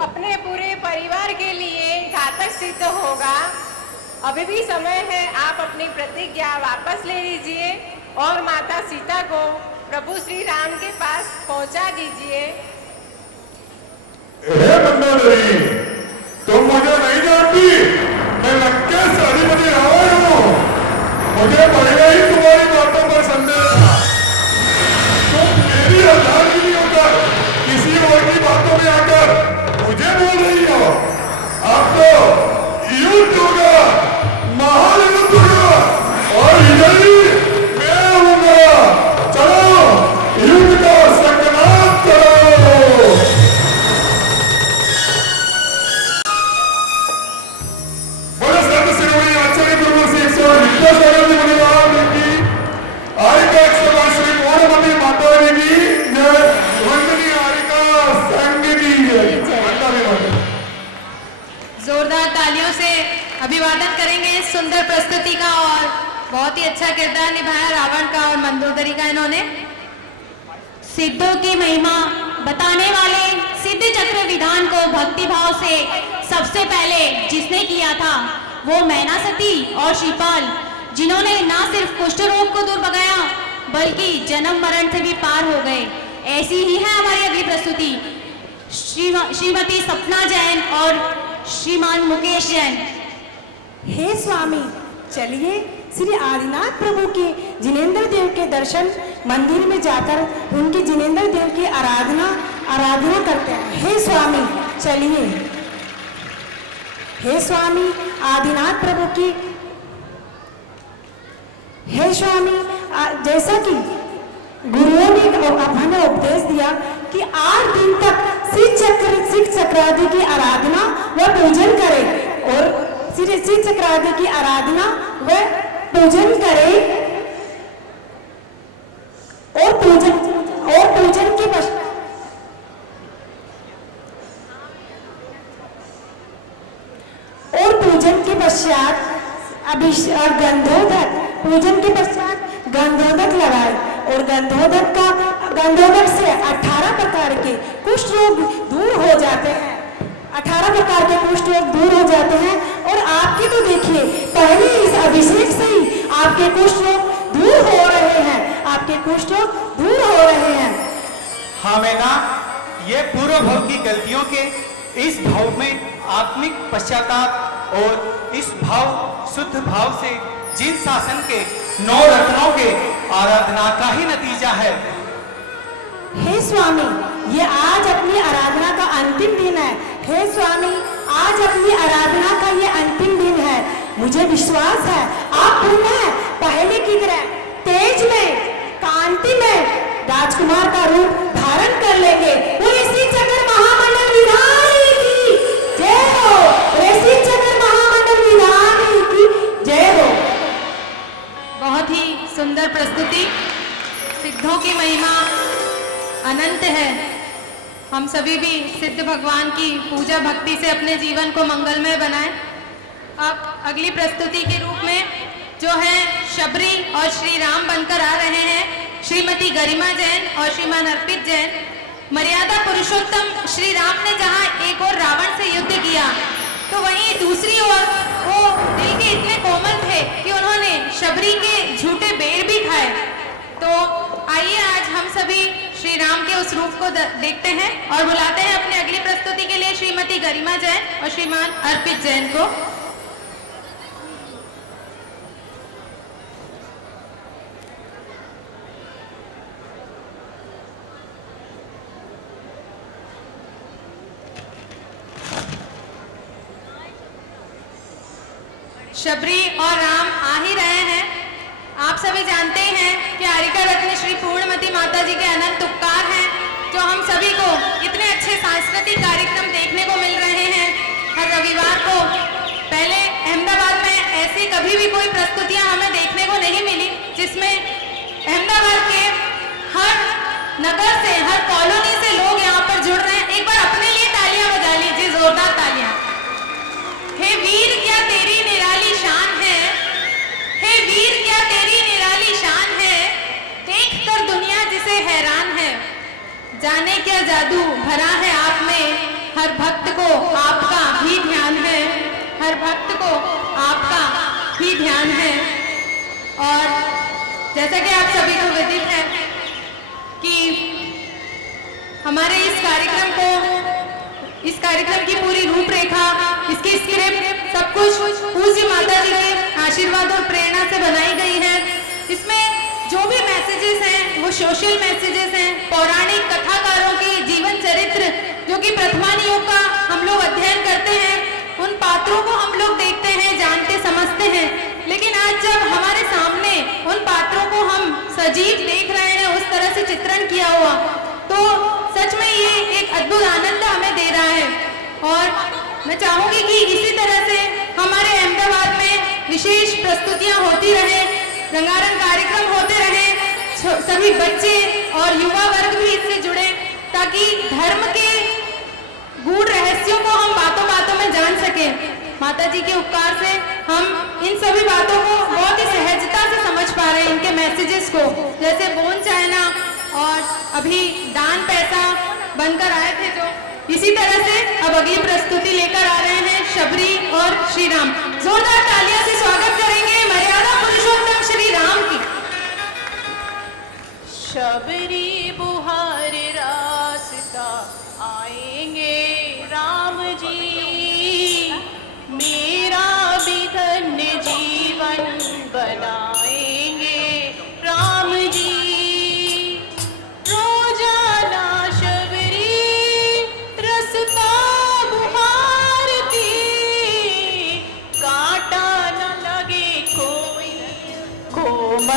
अपने पूरे परिवार के लिए घातक सिद्ध होगा। अभी भी समय है, आप अपनी प्रतिज्ञा वापस ले लीजिए और माता सीता को प्रभु श्री राम के पास पहुंचा दीजिए। हे मंदोदरी, तुम मुझे नहीं जानती, मैं लंकेश अधिपति रावण हूँ। मुझे पहले ही तुम्हारी बातों पर संदेह था। तुम मेरी अर्धांगिनी होकर किसी और की बातों में आकर मुझे बोल रही हो। अब तो युद्ध होगा, महायुद्ध होगा और इधर ही मैं होऊंगा। चलो युद्ध का संकल्प करो। बोलो संत शिरोमणि आचार्य गुरु श्री विद्यासागर जी महाराज की आरिका 108 श्री पूर्णमती माता जी की जय। वंदनीय आरिका संघ की जय। जोरदार तालियों से अभिवादन करेंगे इस सुंदर प्रस्तुति का। और बहुत ही अच्छा किरदार निभाया रावण का और मंदोदरी का इन्होंने। सिद्धों की महिमा बताने वाले सिद्ध चक्र विधान को भक्ति भाव से सबसे पहले जिसने किया था वो मैना सती और श्रीपाल, जिन्होंने ना सिर्फ कुष्ठ रोग को दूर भगाया बल्कि जन्म मरण से भी पार हो गए। ऐसी ही है हमारी अगली प्रस्तुति, श्रीमती सपना जैन और श्रीमान मुकेश जैन। हे स्वामी, चलिए श्री आदिनाथ प्रभु के जिनेंद्र देव के दर्शन मंदिर में जाकर उनके जिनेंद्र देव की आराधना करते हैं। हे स्वामी चलिए। हे स्वामी आदिनाथ प्रभु की हे स्वामी, जैसा कि गुरुओं ने हमें उपदेश दिया कि 8 दिन तक शिव चक्रादि की आराधना व पूजन करें और शिव चक्रादि की आराधना व पूजन करें और पूजन के पश्चात अभिषेक गंधोदक पूजन के पश्चात गंधोदक लगाए और गंधोदक से 18 प्रकार के कुष्ठ रोग दूर हो जाते हैं। 18 प्रकार के कुष्ठ रोग दूर हो जाते हैं और आपके तो देखिए पहले इस अभिषेक से ही आपके कुष्ठ रोग दूर हो रहे हैं, आपके कुष्ठ रोग दूर हो रहे हैं। हाँ मैना, ये पूर्व भाव की गलतियों के इस भाव में आत्मिक पश्चाताप और इस भाव शुद्ध भाव से जिन शासन के 9 रत्नों के आराधना का ही नतीजा है। हे स्वामी, ये आज अपनी आराधना का अंतिम दिन है। हे स्वामी, आज अपनी आराधना का ये अंतिम दिन है। मुझे विश्वास है आप पुनः पहले की तरह तेज में, कांति में राजकुमार का रूप धारण कर लेंगे। ऋषि चक्र महामंडल विधान की जय हो। ऋषि चक्र महामंडल विधान की जय हो। बहुत ही सुंदर प्रस्तुति। सिद्धों की महिमा अनंत है। हम सभी भी सिद्ध भगवान की पूजा भक्ति से अपने जीवन को मंगलमय बनाएं। अब अगली प्रस्तुति के रूप में जो है शबरी और श्री राम बनकर आ रहे हैं, श्रीमती गरिमा जैन और श्रीमान अर्पित जैन। मर्यादा पुरुषोत्तम श्री राम ने जहां एक और रावण से युद्ध किया, तो वहीं दूसरी ओर वो दिल के इतने कोमल थे कि उन्होंने शबरी के झूठे बेर भी खाए। तो आइए आज हम सभी श्री राम के उस रूप को देखते हैं और बुलाते हैं अपनी अगली प्रस्तुति के लिए श्रीमती गरिमा जैन और श्रीमान अर्पित जैन को। शबरी और राम आ ही रहे हैं। आप सभी जानते हैं कि आरिका रत्न श्री पूर्णमती माता जी के अनंत उपकार हैं, जो हम सभी को इतने अच्छे सांस्कृतिक कार्यक्रम देखने को मिल रहे हैं हर रविवार को। पहले अहमदाबाद में ऐसी कभी भी कोई प्रस्तुतियां हमें देखने को नहीं मिली, जिसमें अहमदाबाद के हर नगर से, हर कॉलोनी से लोग यहाँ पर जुड़ रहे हैं। एक बार अपने लिए तालियां बजा लीजिए, जोरदार तालियां। हे वीर क्या तेरी निराली शान है, हे वीर क्या तेरी निराली शान है, देख कर दुनिया जिसे हैरान है। जाने क्या जादू भरा है आप में, हर भक्त को आपका भी ध्यान है, हर भक्त को आपका ही ध्यान है। और जैसा कि आप सभी को विदित है कि हमारे इस कार्यक्रम की पूरी रूपरेखा, इसकी स्क्रिप्ट, सब कुछ पूज्य माता जी के आशीर्वाद और प्रेरणा से बनाई गई है। इसमें जो भी मैसेजेस हैं वो सोशल मैसेजेस हैं, पौराणिक कथाकारों के जीवन चरित्र जो कि प्रथमान युग का हम लोग अध्ययन करते हैं, उन पात्रों को हम लोग देखते हैं, जानते समझते हैं। लेकिन आज जब हमारे सामने उन पात्रों को हम सजीव देख रहे हैं, उस तरह से चित्रण किया हुआ, तो सच में ये एक अद्भुत आनंद हमें दे रहा है। और मैं चाहूंगी कि इसी तरह से हमारे अहमदाबाद में विशेष प्रस्तुतियां होती रहे, रंगारंग कार्यक्रम होते रहे, सभी बच्चे और युवा वर्ग भी इससे जुड़े, ताकि धर्म के गूढ़ रहस्यों को हम बातों बातों में जान सके। माता जी के उपकार से हम इन सभी बातों को बहुत ही सहजता से समझ पा रहे हैं, इनके मैसेजेस को, जैसे बोन चाइना और अभी दान पैसा बनकर आए थे। जो इसी तरह से अब अगली प्रस्तुति लेकर आ रहे हैं शबरी और श्री राम। जोरदार तालियां से स्वागत करेंगे मर्यादा पुरुषोत्तम श्री राम की। शबरी बुहार रास्ता आएंगे राम जी, मेरा भी धन्य जीवन बनाएंगे राम जी। रोजाना शबरी रास्ता बुहारती, कांटा न लगे कोई कोमल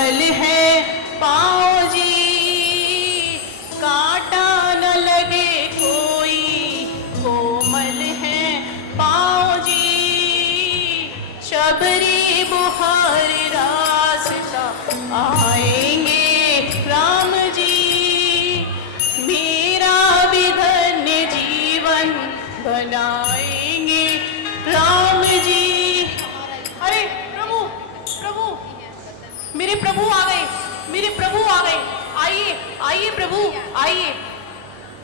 प्रभु आ गए, मेरे प्रभु आ गए। आइए आइए प्रभु, आइए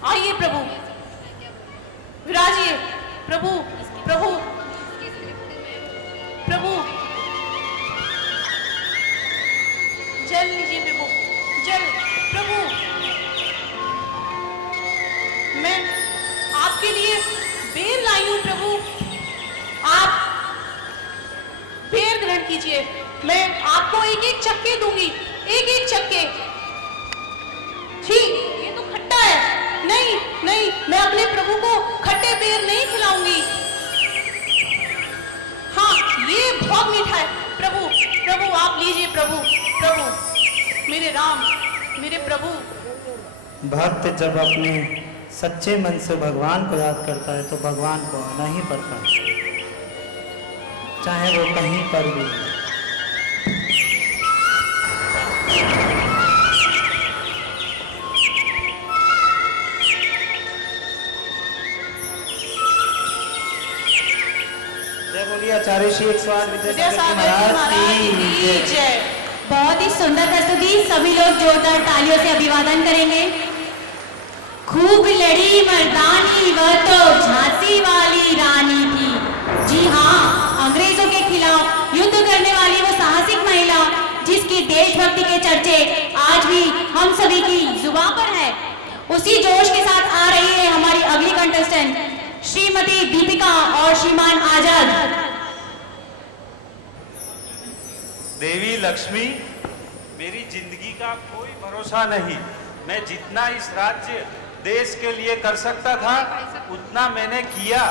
आइए प्रभु, विराजिए प्रभु, प्रभु प्रभु, जल लीजिए प्रभु, जल प्रभु। मैं आपके लिए बेर लाई हूं प्रभु, आप बेर ग्रहण कीजिए। मैं आपको एक एक चक्के दूंगी, एक एक चक्के। छी, ये तो खट्टा है। नहीं नहीं, मैं अपने प्रभु को खट्टे बेर नहीं खिलाऊंगी। हाँ, ये बहुत मीठा है प्रभु, प्रभु आप लीजिए प्रभु, प्रभु मेरे राम, मेरे प्रभु। भक्त जब अपने सच्चे मन से भगवान को याद करता है तो भगवान को आना ही पड़ता है, चाहे वो कहीं पर भी। जय बोलिए आचार्य श्री 108 विद्यासागर महाराज की जय। बहुत ही सुंदर प्रस्तुति, सभी लोग जोरदार तालियों से अभिवादन करेंगे। खूब लड़ी मर्दानी वह तो झांसी वाली रानी थी। जी हाँ, अंग्रेजों के खिलाफ युद्ध करने वाली वो साहसिक महिला जिसकी देशभक्ति के चर्चे आज भी हम सभी की जुबान पर है। उसी जोश के साथ आ रही है हमारी अगली कंटेस्टेंट श्रीमती दीपिका और श्रीमान आजाद। देवी लक्ष्मी, मेरी जिंदगी का कोई भरोसा नहीं। मैं जितना इस राज्य देश के लिए कर सकता था उतना मैंने किया।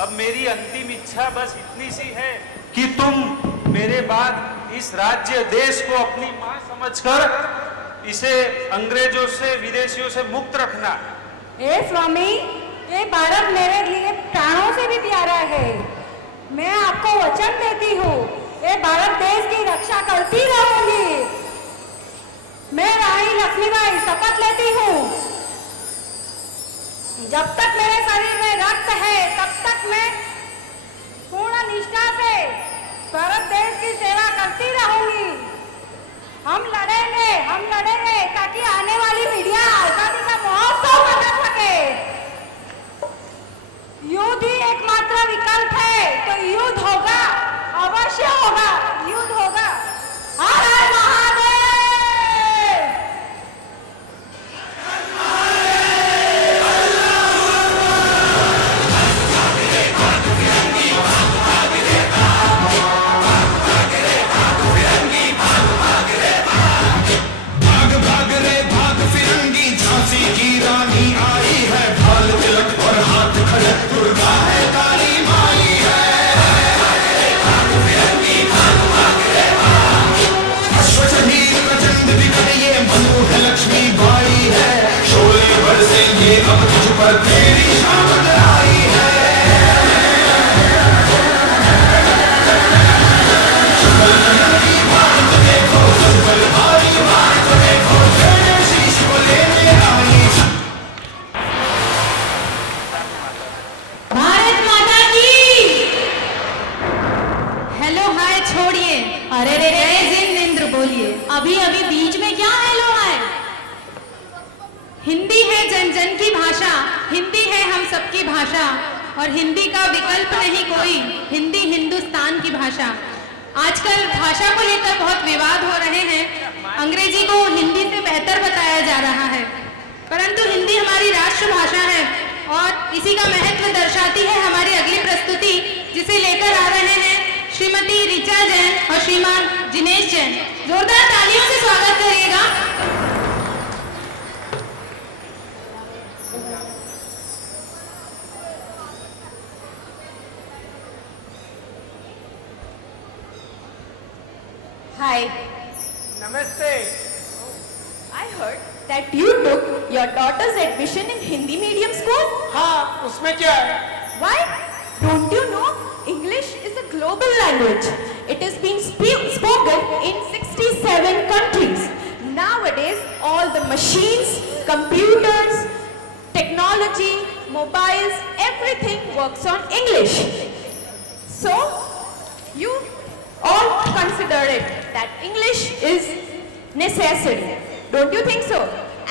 अब मेरी अंतिम इच्छा बस इतनी सी है कि तुम मेरे बाद इस राज्य देश को अपनी मां समझकर इसे अंग्रेजों से, विदेशियों से मुक्त रखना। ए स्वामी, ये भारत मेरे लिए प्राणों से भी प्यारा है। मैं आपको वचन देती हूँ, ये भारत देश की रक्षा करती रहूंगी। मैं रानी लक्ष्मीबाई शपथ लेती हूँ, जब तक मेरे शरीर में रक्त है तब तक मैं पूर्ण निष्ठा से भारत देश की सेवा करती रहूंगी। हम लड़ेंगे ताकि आने वाली मीडिया आजादी का महोत्सव मना सके। युद्ध ही एकमात्र विकल्प है, तो युद्ध होगा, अवश्य होगा, युद्ध होगा। हर हर महादेव। भाग भाग रे भाग फिरंगी, झांसी की रानी आई है। ढाल तिलक और हाथ खड़क, दुर्गा है, काली माई है। अश्वचंडीर प्रचंड विकट, ये मनु है, लक्ष्मी बाई है। शोले बरसेंगे अब तुझ पर, तेरी शामत आई है। शुक्लनंदी बात देखो, तुझ पर भारी बात देखो, तेरे शीश को लेने आई। भारत माता की। हेलो हाय छोड़िए, अरे रे रे, जय जिनेंद्र बोलिए। अभी अभी बीच में क्या हेलो है? हिंदी है जन जन की भाषा, हिंदी है हम सबकी भाषा, और हिंदी का विकल्प नहीं कोई, हिंदी हिंदुस्तान की भाषा। आजकल भाषा को लेकर बहुत विवाद हो रहे हैं। अंग्रेजी को हिंदी से बेहतर बताया जा रहा है, परंतु हिंदी हमारी राष्ट्रभाषा है और इसी का महत्व दर्शाती है हमारी अगली प्रस्तुति, जिसे लेकर आ रहे हैं श्रीमती ऋचा जैन और श्रीमान जिनेश जैन। जोरदार तालियों से स्वागत करिएगा। Hi. नमस्ते। I heard that you took your daughter's admission in Hindi medium school. हाँ, उसमें क्या है? Why? Don't you know English is a global language. It is being spoken in 67 countries. Nowadays, all the machines, computers, technology, mobiles, everything works on English. So, you all consider it. that English is necessary. Don't you think so?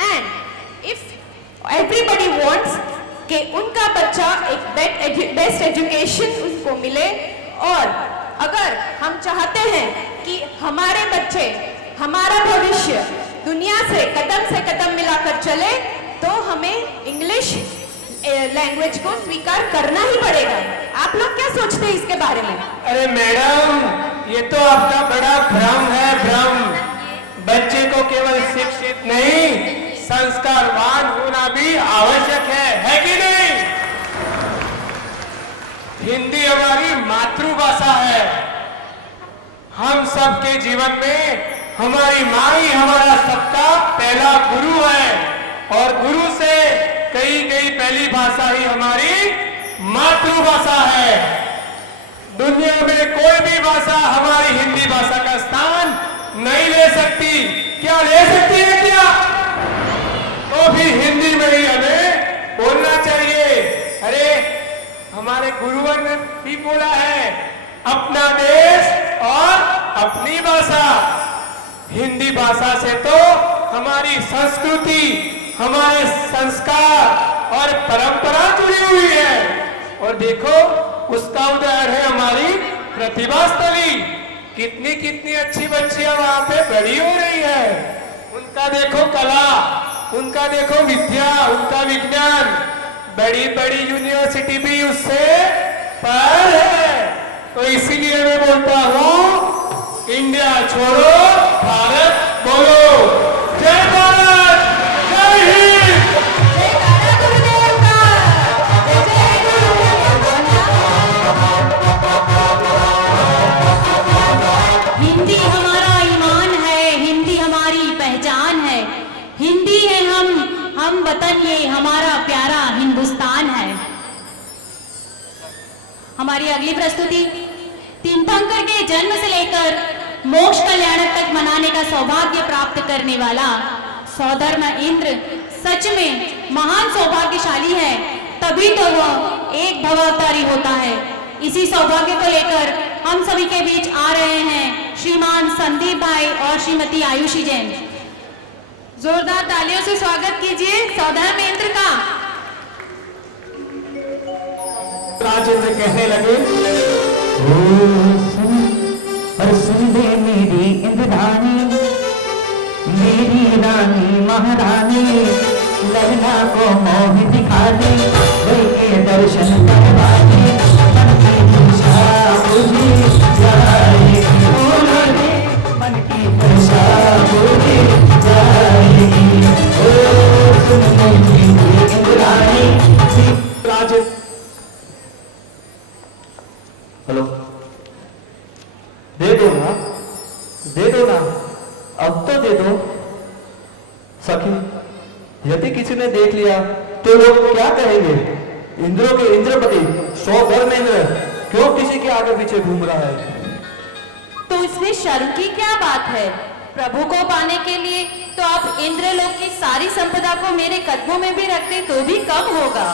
And if everybody wants कि उनका बच्चा एक best education उनको मिले, और अगर हम चाहते हैं कि हमारे बच्चे, हमारा भविष्य दुनिया से कदम मिलाकर चले, तो हमें इंग्लिश लैंग्वेज को स्वीकार करना ही पड़ेगा। आप लोग क्या सोचते हैं इसके बारे में? अरे मैडम, ये तो आपका बड़ा भ्रम है, भ्रम। बच्चे को केवल शिक्षित नहीं, संस्कारवान होना भी आवश्यक है कि नहीं? हिंदी हमारी मातृभाषा है। हम सबके जीवन में हमारी माँ ही हमारा सबका पहला गुरु है, और गुरु से कई पहली भाषा ही हमारी मातृभाषा है। दुनिया में कोई भी भाषा हमारी हिंदी भाषा का स्थान नहीं ले सकती। क्या ले सकती है क्या? तो भी हिंदी में ही हमें बोलना चाहिए। अरे हमारे गुरुओं ने भी बोला है, अपना देश और अपनी भाषा। हिंदी भाषा से तो हमारी संस्कृति, हमारे संस्कार और परंपरा जुड़ी हुई है। और देखो, उसका उदाहरण है हमारी प्रतिभा स्थली। कितनी अच्छी बच्चियां वहां पे बड़ी हो रही है। उनका देखो कला, उनका देखो विद्या, उनका विज्ञान। बड़ी यूनिवर्सिटी भी उससे पर है। तो इसीलिए मैं बोलता हूँ, इंडिया छोड़ो, भारत बोलो। जय भारत, जय हिंद। हिंदी हमारा ईमान है, हिंदी हमारी पहचान है, हिंदी है हम वतन, ये हमारा प्यारा हिंदुस्तान है। हमारी अगली प्रस्तुति तीर्थंकर के जन्म से लेकर मोक्ष कल्याणक तक मनाने का सौभाग्य प्राप्त करने वाला सौधर्म इंद्र सच में महान सौभाग्यशाली है, तभी तो वह एक भवावतारी होता है। इसी सौभाग्य को लेकर हम सभी के बीच आ रहे हैं श्रीमान संदीप भाई और श्रीमती आयुषी जैन। जोरदार तालियों से स्वागत कीजिए सौधर्म इंद्र का। राजेंद्र कहने लगे, सुन ले मेरी इंद्राणी, मेरी रानी महारानी, ललना को मोह दिखा दे, वही के दर्शन करवा दे, मन की दिशा बुझ जाएगी, मन की दिशा बुझ जाएगी। ओ सुन ले मेरी इंद्राणी। हेलो, दे दो ना, अब तो दे दो। सखी, यदि किसी ने देख लिया तो लोग क्या कहेंगे? इंद्रों के इंद्रपति सौधर्मेंद्र क्यों किसी के आगे पीछे घूम रहा है? तो इसमें शर्म की क्या बात है? प्रभु को पाने के लिए तो आप इंद्रलोक की सारी संपदा को मेरे कदमों में भी रखते तो भी कम होगा।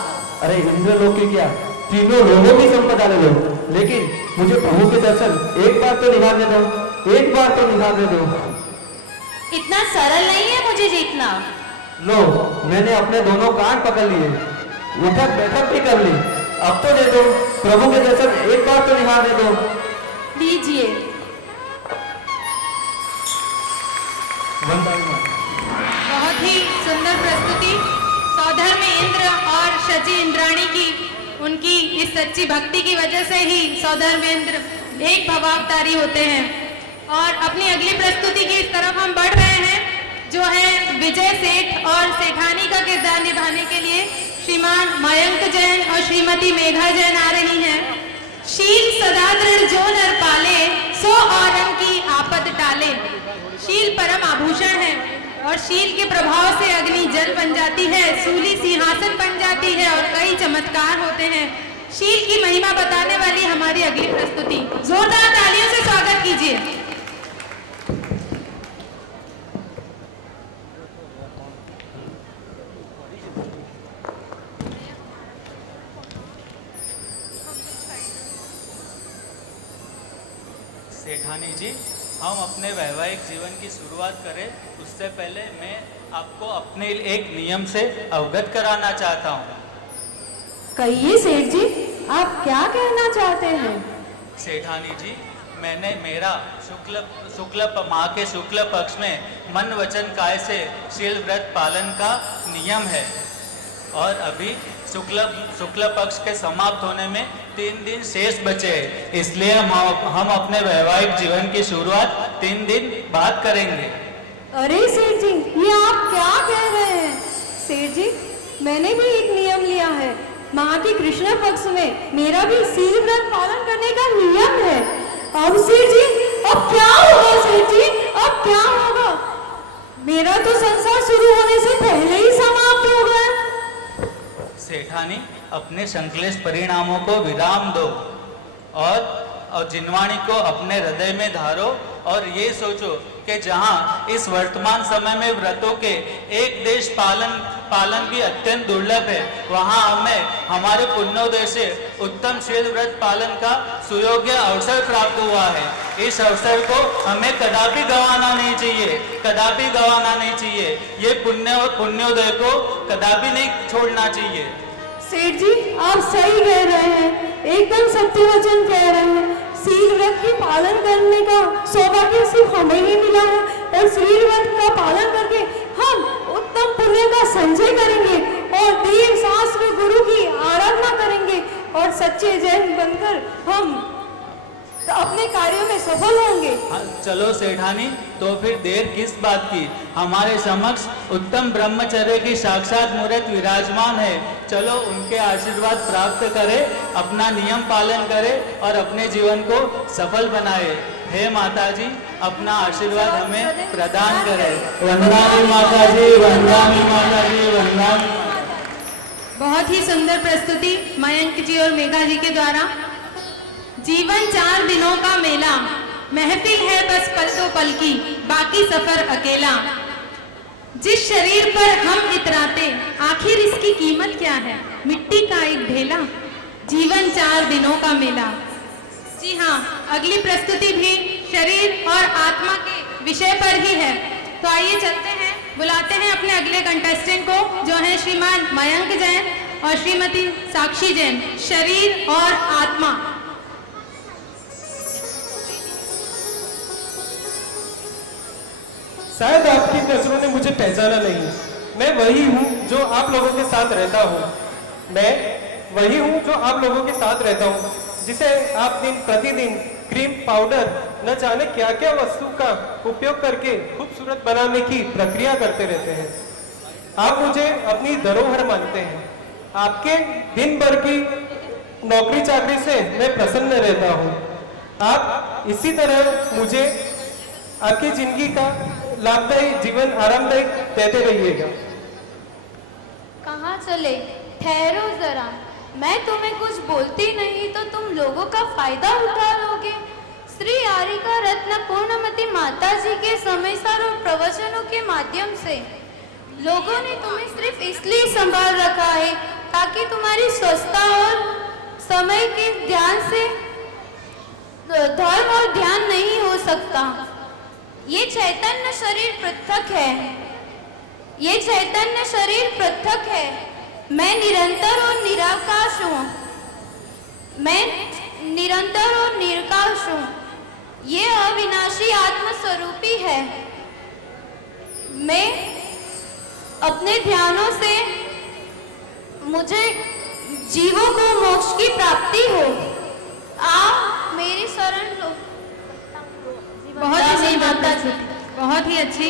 अरे इंद्रलोक की क्या, तीनों लोगों की संपदा ले लो, लेकिन मुझे प्रभु के दर्शन एक बार तो निभाने दो, एक बार तो निभाने दो। इतना सरल नहीं है मुझे जीतना। लो, मैंने अपने दोनों कान पकड़ लिए, उठक बैठक भी कर ली, अब तो दे दो, प्रभु के दर्शन एक बार तो निभाने दो। लीजिए। बहुत ही सुंदर प्रस्तुति सौधर्म इंद्र और शची इंद्राणी की। उनकी इस सच्ची भक्ति की वजह से ही सौधर्म इंद्र एक भवावतारी होते हैं। और अपनी अगली प्रस्तुति की तरफ हम बढ़ रहे हैं, जो है विजय सेठ और सेठानी का किरदार निभाने के लिए श्रीमान मयंक जैन और श्रीमती मेघा जैन आ रही हैं। शील सदा दृढ़ जो नर पाले, सो औरन की आपद टाले। शील परम आभूषण है और शील के प्रभाव से अग्नि जल बन जाती है, सूली सिंहासन बन जाती है और कई चमत्कार होते हैं। शील की महिमा बताने वाली हमारी अगली प्रस्तुति, जोरदार तालियों से स्वागत कीजिए। सेठानी जी, हम अपने वैवाहिक जीवन की शुरुआत करें उससे पहले मैं आपको अपने एक नियम से अवगत कराना चाहता हूँ। कहिए सेठ जी, आप क्या कहना चाहते हैं? सेठानी जी, मैंने मेरा माह के शुक्ल पक्ष में मन वचन काय से शील व्रत पालन का नियम है और अभी शुक्ल पक्ष के समाप्त होने में 3 दिन शेष बचे हैं, इसलिए हम अपने वैवाहिक जीवन की शुरुआत 3 दिन बाद करेंगे। अरे सेठ जी, ये आप क्या कह रहे हैं? सेठ जी, मैंने भी एक नियम लिया है। माँ के कृष्ण पक्ष में मेरा भी शील व्रत पालन करने का नियम है। अब सेठ जी, अब क्या होगा सेठ जी, अब क्या होगा? मेरा तो संसार शुरू होने से पहले ही समाप्त हो गया। सेठानी, अपने संकलेश परिणामों को विराम दो और जिनवाणी को अपने हृदय में धारो और ये सोचो कि जहाँ इस वर्तमान समय में व्रतों के एक देश पालन भी अत्यंत दुर्लभ है, वहाँ हमें हमारे पुण्योदय से उत्तम शील व्रत पालन का सुयोग्य अवसर प्राप्त हुआ है। इस अवसर को हमें कदापि गंवाना नहीं चाहिए, कदापि गंवाना नहीं चाहिए। ये पुण्योदय को कदापि नहीं छोड़ना चाहिए। सेठ जी, आप सही कह रहे हैं, एकदम सत्य वचन कह रहे हैं। शील व्रत की पालन करने का सौभाग्य सिर्फ हमें ही मिला है और शील व्रत का पालन करके हम उत्तम पुण्य का संचय करेंगे और दीर्घ शास्त्र गुरु की आराधना करेंगे और सच्चे जैन बनकर हम अपने कार्यों में सफल होंगे। चलो सेठानी, तो फिर देर किस बात की? हमारे समक्ष उत्तम ब्रह्मचर्य की साक्षात मूर्त विराजमान है। चलो उनके आशीर्वाद प्राप्त करें, अपना नियम पालन करें और अपने जीवन को सफल बनाए। हे माता जी, अपना आशीर्वाद हमें प्रदान करें। वंदनामि माता जी, वंदनामि माता जी, वंदनामि। बहुत ही सुंदर प्रस्तुति मयंक जी और मेघा जी के द्वारा। जीवन 4 दिनों का मेला, महफिल है बस पल तो पल की, बाकी सफर अकेला। जिस शरीर पर हम इतराते, आखिर इसकी कीमत क्या है? मिट्टी का एक ढेला। जीवन 4 दिनों का मेला। जी हाँ, अगली प्रस्तुति भी शरीर और आत्मा के विषय पर ही है। तो आइए चलते हैं, बुलाते हैं अपने अगले कंटेस्टेंट को, जो है श्रीमान मयंक जैन और श्रीमती साक्षी जैन। शरीर और आत्मा। शायद आपकी नजरों ने मुझे पहचाना नहीं। मैं वही हूँ जो आप लोगों के साथ रहता हूँ। मैं वही हूँ जो आप लोगों के साथ रहता हूँ, जिसे आप दिन प्रतिदिन क्रीम पाउडर न जाने क्या क्या वस्तु का उपयोग करके खूबसूरत बनाने की प्रक्रिया करते रहते हैं। आप मुझे अपनी धरोहर मानते हैं। आपके दिन भर की नौकरी चाकरी से मैं प्रसन्न रहता हूँ। आप इसी तरह मुझे आपकी जिंदगी का लाभदायी जीवन आरामदायक देते रहिएगा। कहाँ चले? ठहरो जरा, मैं तुम्हें कुछ बोलती नहीं तो तुम लोगों का फायदा उठा लोगे। श्री आरिका रत्न पूर्णमती माता जी के समयसार और प्रवचनों के माध्यम से लोगों ने तुम्हें सिर्फ इसलिए संभाल रखा है ताकि तुम्हारी स्वस्थता और समय के ध्यान से धर्म और ध्यान नहीं हो सकता। ये चैतन्य शरीर पृथक है, ये चैतन्य शरीर पृथक है। मैं निरंतर और निराकाश हूँ, मैं निरंतर और निराकाश हूँ। ये अविनाशी आत्मस्वरूपी है। मैं अपने ध्यानों से मुझे जीवों को मोक्ष की प्राप्ति हो। आप मेरी शरण लो। बहुत ही सही माता जी, बहुत ही अच्छी।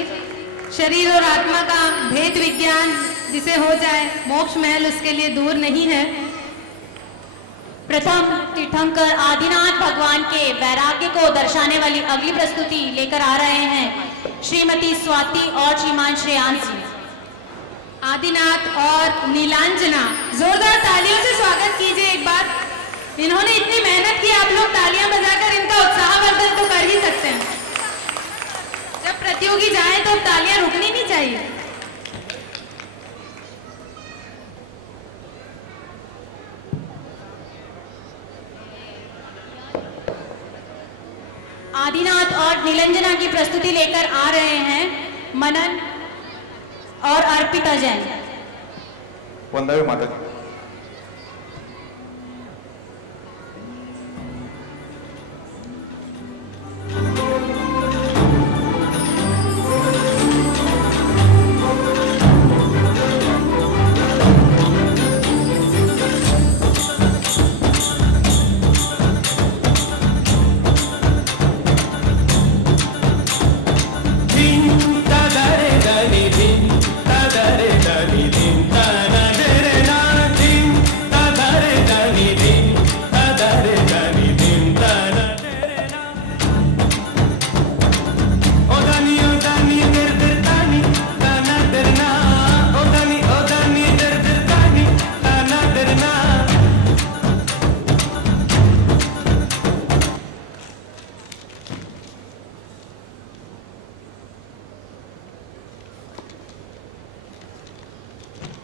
शरीर और आत्मा का भेद विज्ञान जिसे हो जाए, मोक्ष महल उसके लिए दूर नहीं है। प्रथम तीर्थंकर आदिनाथ भगवान के वैराग्य को दर्शाने वाली अगली प्रस्तुति लेकर आ रहे हैं श्रीमती स्वाति और श्रीमान श्रेयांश जी। आदिनाथ और नीलांजना, जोरदार तालियों से स्वागत कीजिए एक बार। इन्होंने इतनी मेहनत की, आप लोग तालियां बजाकर इनका उत्साहवर्धन तो कर ही सकते हैं। जब प्रतियोगी जाए तो तालियां रुकनी नहीं चाहिए। आदिनाथ और नीलंजना की प्रस्तुति लेकर आ रहे हैं मनन और अर्पिता जैन। वंदे माता दी।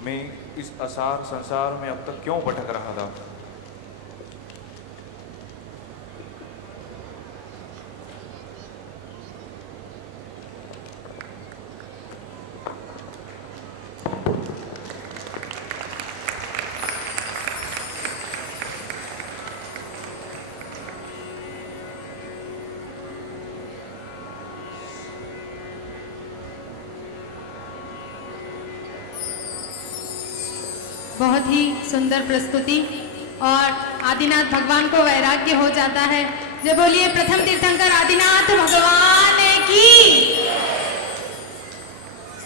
मैं इस असार संसार में अब तक क्यों भटक रहा था? बहुत ही सुंदर प्रस्तुति और आदिनाथ भगवान को वैराग्य हो जाता है। जय बोलिए प्रथम तीर्थंकर आदिनाथ भगवान की।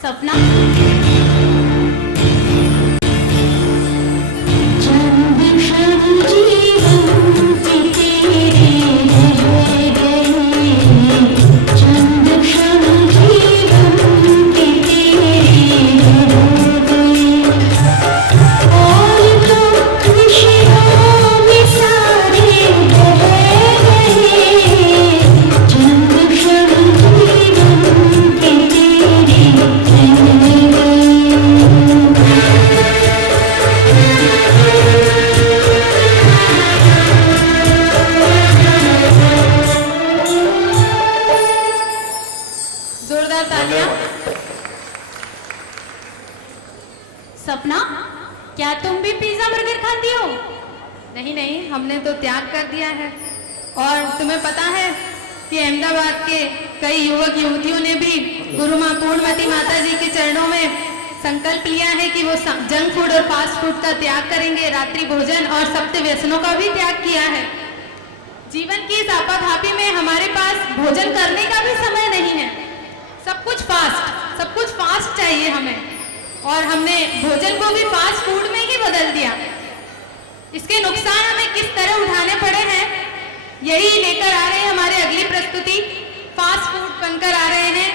सपना सपना, क्या तुम भी पिज्जा बर्गर खाती हो? नहीं नहीं, हमने तो त्याग कर दिया है। और तुम्हें पता है कि अहमदाबाद के कई युवक युवतियों ने भी गुरु माँ पूर्णमती माता जी के चरणों में संकल्प लिया है कि वो जंक फूड और फास्ट फूड का त्याग करेंगे, रात्रि भोजन और सप्त व्यसनों का भी त्याग किया है। जीवन की इस आपाधापी में हमारे पास भोजन करने का भी समय नहीं है। सब कुछ फास्ट चाहिए हमें, और हमने भोजन को भी फास्ट फूड में ही बदल दिया। इसके नुकसान हमें किस तरह उठाने पड़े हैं, यही लेकर आ रहे हैं हमारे अगली प्रस्तुति। फास्ट फूड बनकर आ रहे हैं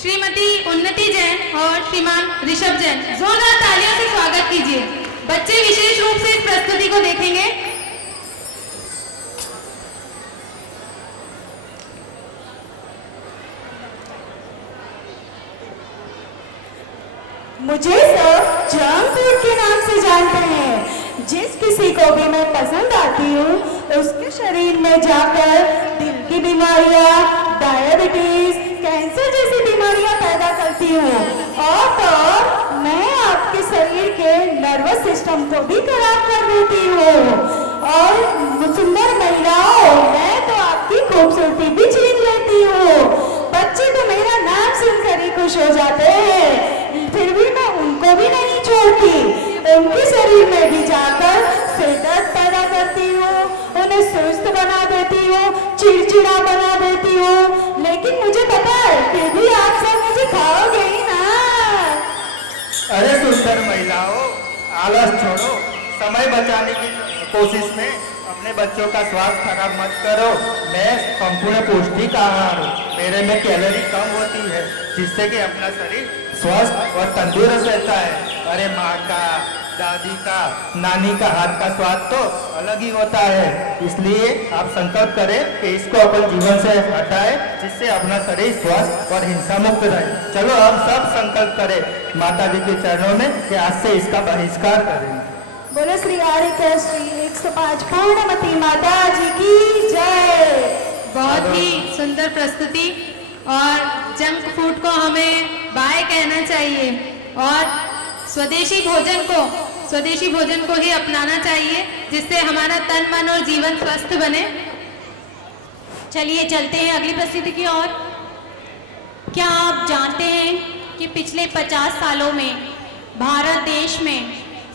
श्रीमती उन्नति जैन और श्रीमान ऋषभ जैन। जोरदार तालियों से स्वागत कीजिए। बच्चे विशेष रूप से इस प्रस्तुति को देखेंगे। मुझे सब जंक फूड के नाम से जानते हैं। जिस किसी को भी मैं पसंद आती हूँ उसके शरीर में जाकर दिल की बीमारियाँ, डायबिटीज, कैंसर जैसी बीमारियाँ पैदा करती हूँ। और तो मैं आपके शरीर के नर्वस सिस्टम को भी खराब कर देती हूँ। और सुंदर महिलाओं, मैं तो आपकी खूबसूरती भी छीन लेती हूँ। बच्चे तो मेरा नाम सुनकर ही खुश हो जाते हैं, फिर भी मैं उनको भी नहीं छोड़ती। उनके शरीर में भी जाकर शिद्दत पैदा करती हूँ, उन्हें सुस्त बना देती हूँ, चिड़चिड़ा बना देती हूँ। लेकिन मुझे पता है फिर भी आप सब मुझे खाओगे ही ना। अरे सुंदर महिलाओं, आलस छोड़ो, समय बचाने की कोशिश में अपने बच्चों का स्वास्थ्य खराब मत करो। मैं संपूर्ण पौष्टिक आहार हूँ, मेरे में कैलोरी कम होती है, जिससे कि अपना शरीर स्वस्थ और तंदुरुस्त रहता है। अरे माँ का, दादी का, नानी का हाथ का स्वाद तो अलग ही होता है। इसलिए आप संकल्प करें कि इसको अपन जीवन से हटाएं, जिससे अपना शरीर स्वस्थ और हिंसा मुक्त रहे। चलो हम सब संकल्प करें माता जी के चरणों में कि आज से इसका बहिष्कार करेंगे। बोलो श्री आर्य श्री 105 पूर्णमती माता जी की जय। बहुत ही सुंदर प्रस्तुति। और जंक फूड को हमें बाय कहना चाहिए और स्वदेशी भोजन को ही अपनाना चाहिए, जिससे हमारा तन मन और जीवन स्वस्थ बने। चलिए चलते हैं अगली प्रस्तुति की ओर। क्या आप जानते हैं कि पिछले 50 सालों में भारत देश में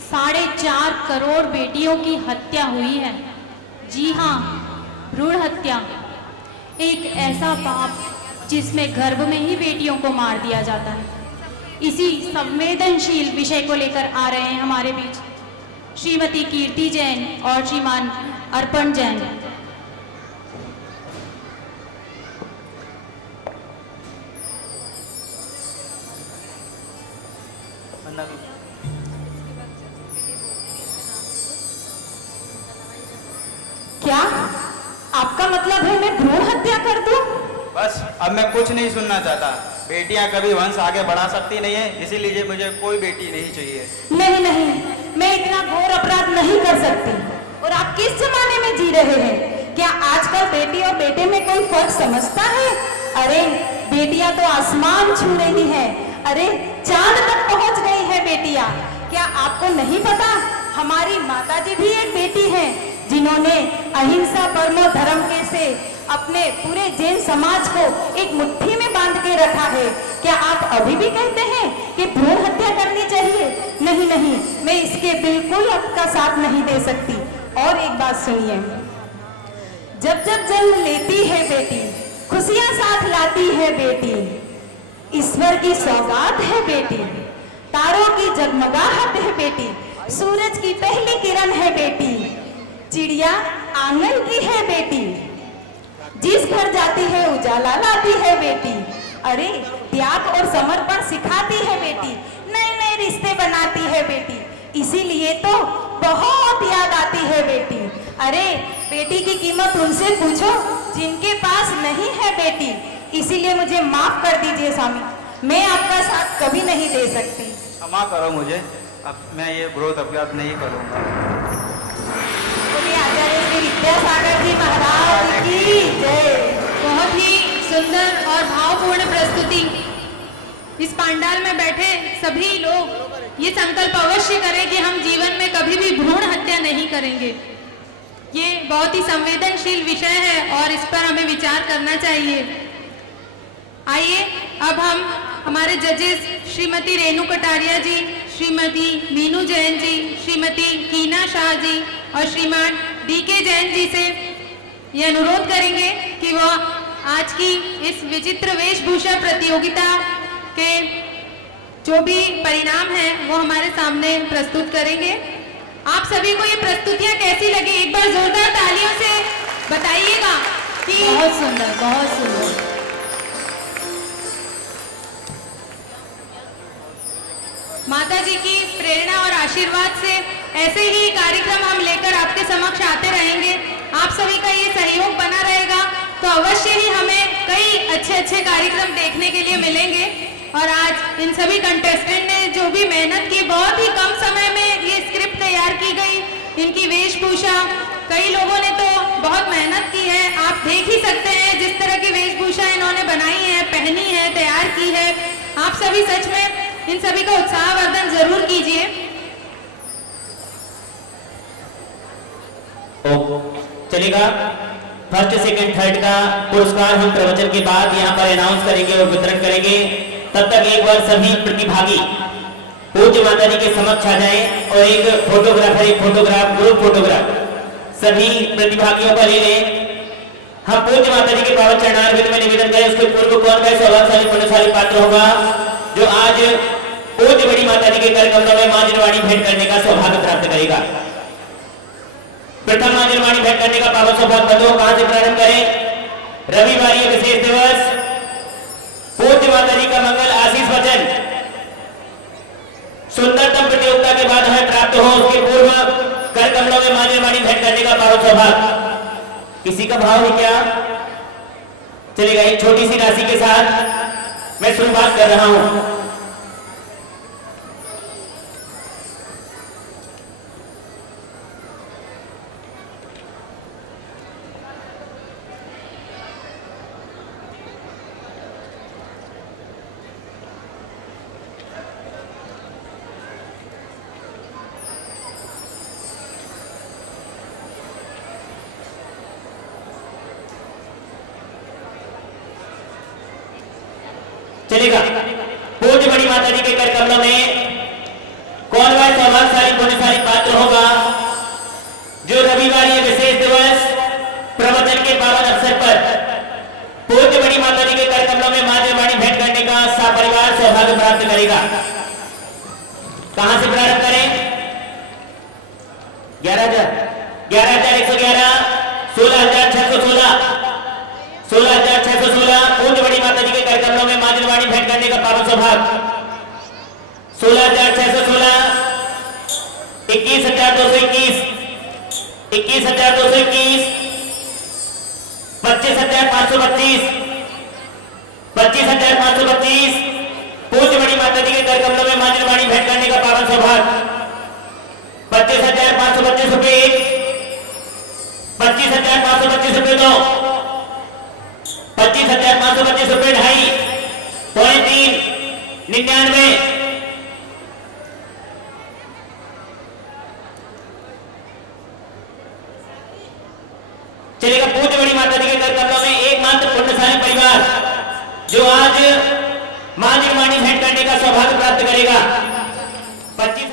4.5 करोड़ बेटियों की हत्या हुई है? जी हाँ, भ्रूण हत्या। एक ऐसा पाप जिसमें गर्भ में ही बेटियों को मार दिया जाता है। इसी संवेदनशील विषय को लेकर आ रहे हैं हमारे बीच श्रीमती कीर्ति जैन और श्रीमान अर्पण जैन। क्या आपका मतलब है मैं भ्रूण हत्या कर दूं? बस अब मैं कुछ नहीं सुनना चाहता। बेटियां कभी वंश आगे बढ़ा सकती नहीं है, इसीलिए मुझे कोई बेटी नहीं चाहिए। नहीं नहीं, मैं इतना घोर अपराध नहीं कर सकती। और आप किस जमाने में जी रहे हैं? क्या आजकल बेटी और बेटे में कोई फर्क समझता है? अरे बेटियां तो आसमान छू रही है, अरे चांद तक पहुंच गई है बेटियां। क्या आपको नहीं पता हमारी माताजी भी एक बेटी है, जिन्होंने अहिंसा परमो धर्म के से अपने पूरे जैन समाज को एक मुट्ठी में बांध के रखा है। क्या आप अभी भी कहते हैं कि भ्रूण हत्या करनी चाहिए? नहीं नहीं, मैं इसके बिल्कुल आपका साथ नहीं दे सकती। और एक बात सुनिए, जब जब जन्म लेती है बेटी, खुशियां साथ लाती है बेटी, ईश्वर की सौगात है बेटी, तारों की जगमगाहट है बेटी, सूरज की पहली किरण है बेटी, चिड़िया आंगन की है बेटी, जिस घर जाती है उजाला लाती है बेटी, अरे त्याग और समर्पण सिखाती है बेटी, नए नए रिश्ते बनाती है बेटी, इसीलिए तो बहुत याद आती है बेटी। अरे बेटी की कीमत उनसे पूछो जिनके पास नहीं है बेटी। इसीलिए मुझे माफ कर दीजिए स्वामी, मैं आपका साथ कभी नहीं दे सकती। क्षमा करो मुझे, अब मैं ये भ्रूण अपराध नहीं करूँगा। आचार्य श्री विद्यासागर जी महाराज की जय। बहुत ही सुंदर और भावपूर्ण प्रस्तुति। इस पंडाल में बैठे सभी लोग ये संकल्प अवश्य करें कि हम जीवन में कभी भी भ्रूण हत्या नहीं करेंगे। ये बहुत ही संवेदनशील विषय है और इस पर हमें विचार करना चाहिए। आइए अब हम हमारे जजेस श्रीमती रेणु कटारिया जी, श्रीमती मीनू जैन जी, श्रीमती कीना शाह जी और श्रीमान डीके जैन जी से ये अनुरोध करेंगे कि वह आज की इस विचित्र वेशभूषा प्रतियोगिता के जो भी परिणाम हैं वो हमारे सामने प्रस्तुत करेंगे। आप सभी को ये प्रस्तुतियां कैसी लगी, एक बार जोरदार तालियों से बताइएगा कि बहुत सुंदर, बहुत सुंदर। माता जी की प्रेरणा और आशीर्वाद से ऐसे ही कार्यक्रम हम लेकर आपके समक्ष आते रहेंगे। आप सभी का ये सहयोग बना रहेगा तो अवश्य ही हमें कई अच्छे अच्छे कार्यक्रम देखने के लिए मिलेंगे। और आज इन सभी कंटेस्टेंट ने जो भी मेहनत की, बहुत ही कम समय में ये स्क्रिप्ट तैयार की गई, इनकी वेशभूषा, कई लोगों ने तो बहुत मेहनत की है। आप देख ही सकते हैं जिस तरह की वेशभूषा इन्होंने बनाई है, पहनी है, तैयार की है। आप सभी सच में इन सभी का उत्साहवर्धन जरूर कीजिए। चलेगा, फर्स्ट सेकंड थर्ड का पुरस्कार हम प्रवचन के बाद यहाँ पर अनाउंस करेंगे और वितरण करेंगे। तब तक एक बार सभी प्रतिभागी पूज्य माता जी के समक्ष आ जाएं और एक फोटोग्राफ ग्रुप फोटोग्राफ सभी प्रतिभागियों का ले लें। हम पूज्य माता जी के पावन चरणारविंद में निवेदन करें। उसके पूर्व कौन वह सौभाग्यशाली पुण्यशाली पात्र होगा जो आज पूज्य बड़ी माता जी के कर कमलों में मां निर्वाणी भेंट करने का सौभाग्य प्राप्त करेगा। प्रथम मां निर्वाणी भेंट करने का पावन सौभाग्य बंधुओं कहां से प्रारंभ करें? रविवार ये विशेष दिवस पूज्य माता जी का मंगल आशीष वचन सुंदरतम प्रतियोगिता के बाद हमें प्राप्त हो, उसके पूर्व कर कमलों में मां निर्वाणी भेंट करने का पावन सौभाग्य। किसी का भाव है क्या? चलेगा, एक छोटी सी राशि के साथ मैं शुरुआत कर रहा हूं। चलेगा। पूज्य बड़ी माता जी के कर कमलों में कौन वह सौभाग्यशाली पुण्यशाली पात्र होगा जो रविवार ये विशेष दिवस प्रवचन के पावन अवसर पर पूज्य बड़ी माता जी के कर कमलों में मां वाणी भेंट करने का सपरिवार सौभाग्य प्राप्त करेगा। कहां से प्रारंभ करें? 11,111, 16,616, 16,616 पूज्य बड़ी माता जी के कर कमलों में मां वाणी भेंट करने का पावन सौभाग्य। 16,616, 21,221, 21,221, 25,525, 25,525 पूज्य बड़ी माता जी के कर कमलों में मां वाणी भेंट करने का पावन सौभाग्य। 25,525 रुपए 25,525 रुपए 2, 25,525 रुपए 2.5, 0.3, 99, चलेगा। पूज्य बड़ी माता जी के कर कमलों में एकमात्र पुण्यशाली परिवार जो आज मां वाणी भेंट करने का सौभाग्य प्राप्त करेगा। 25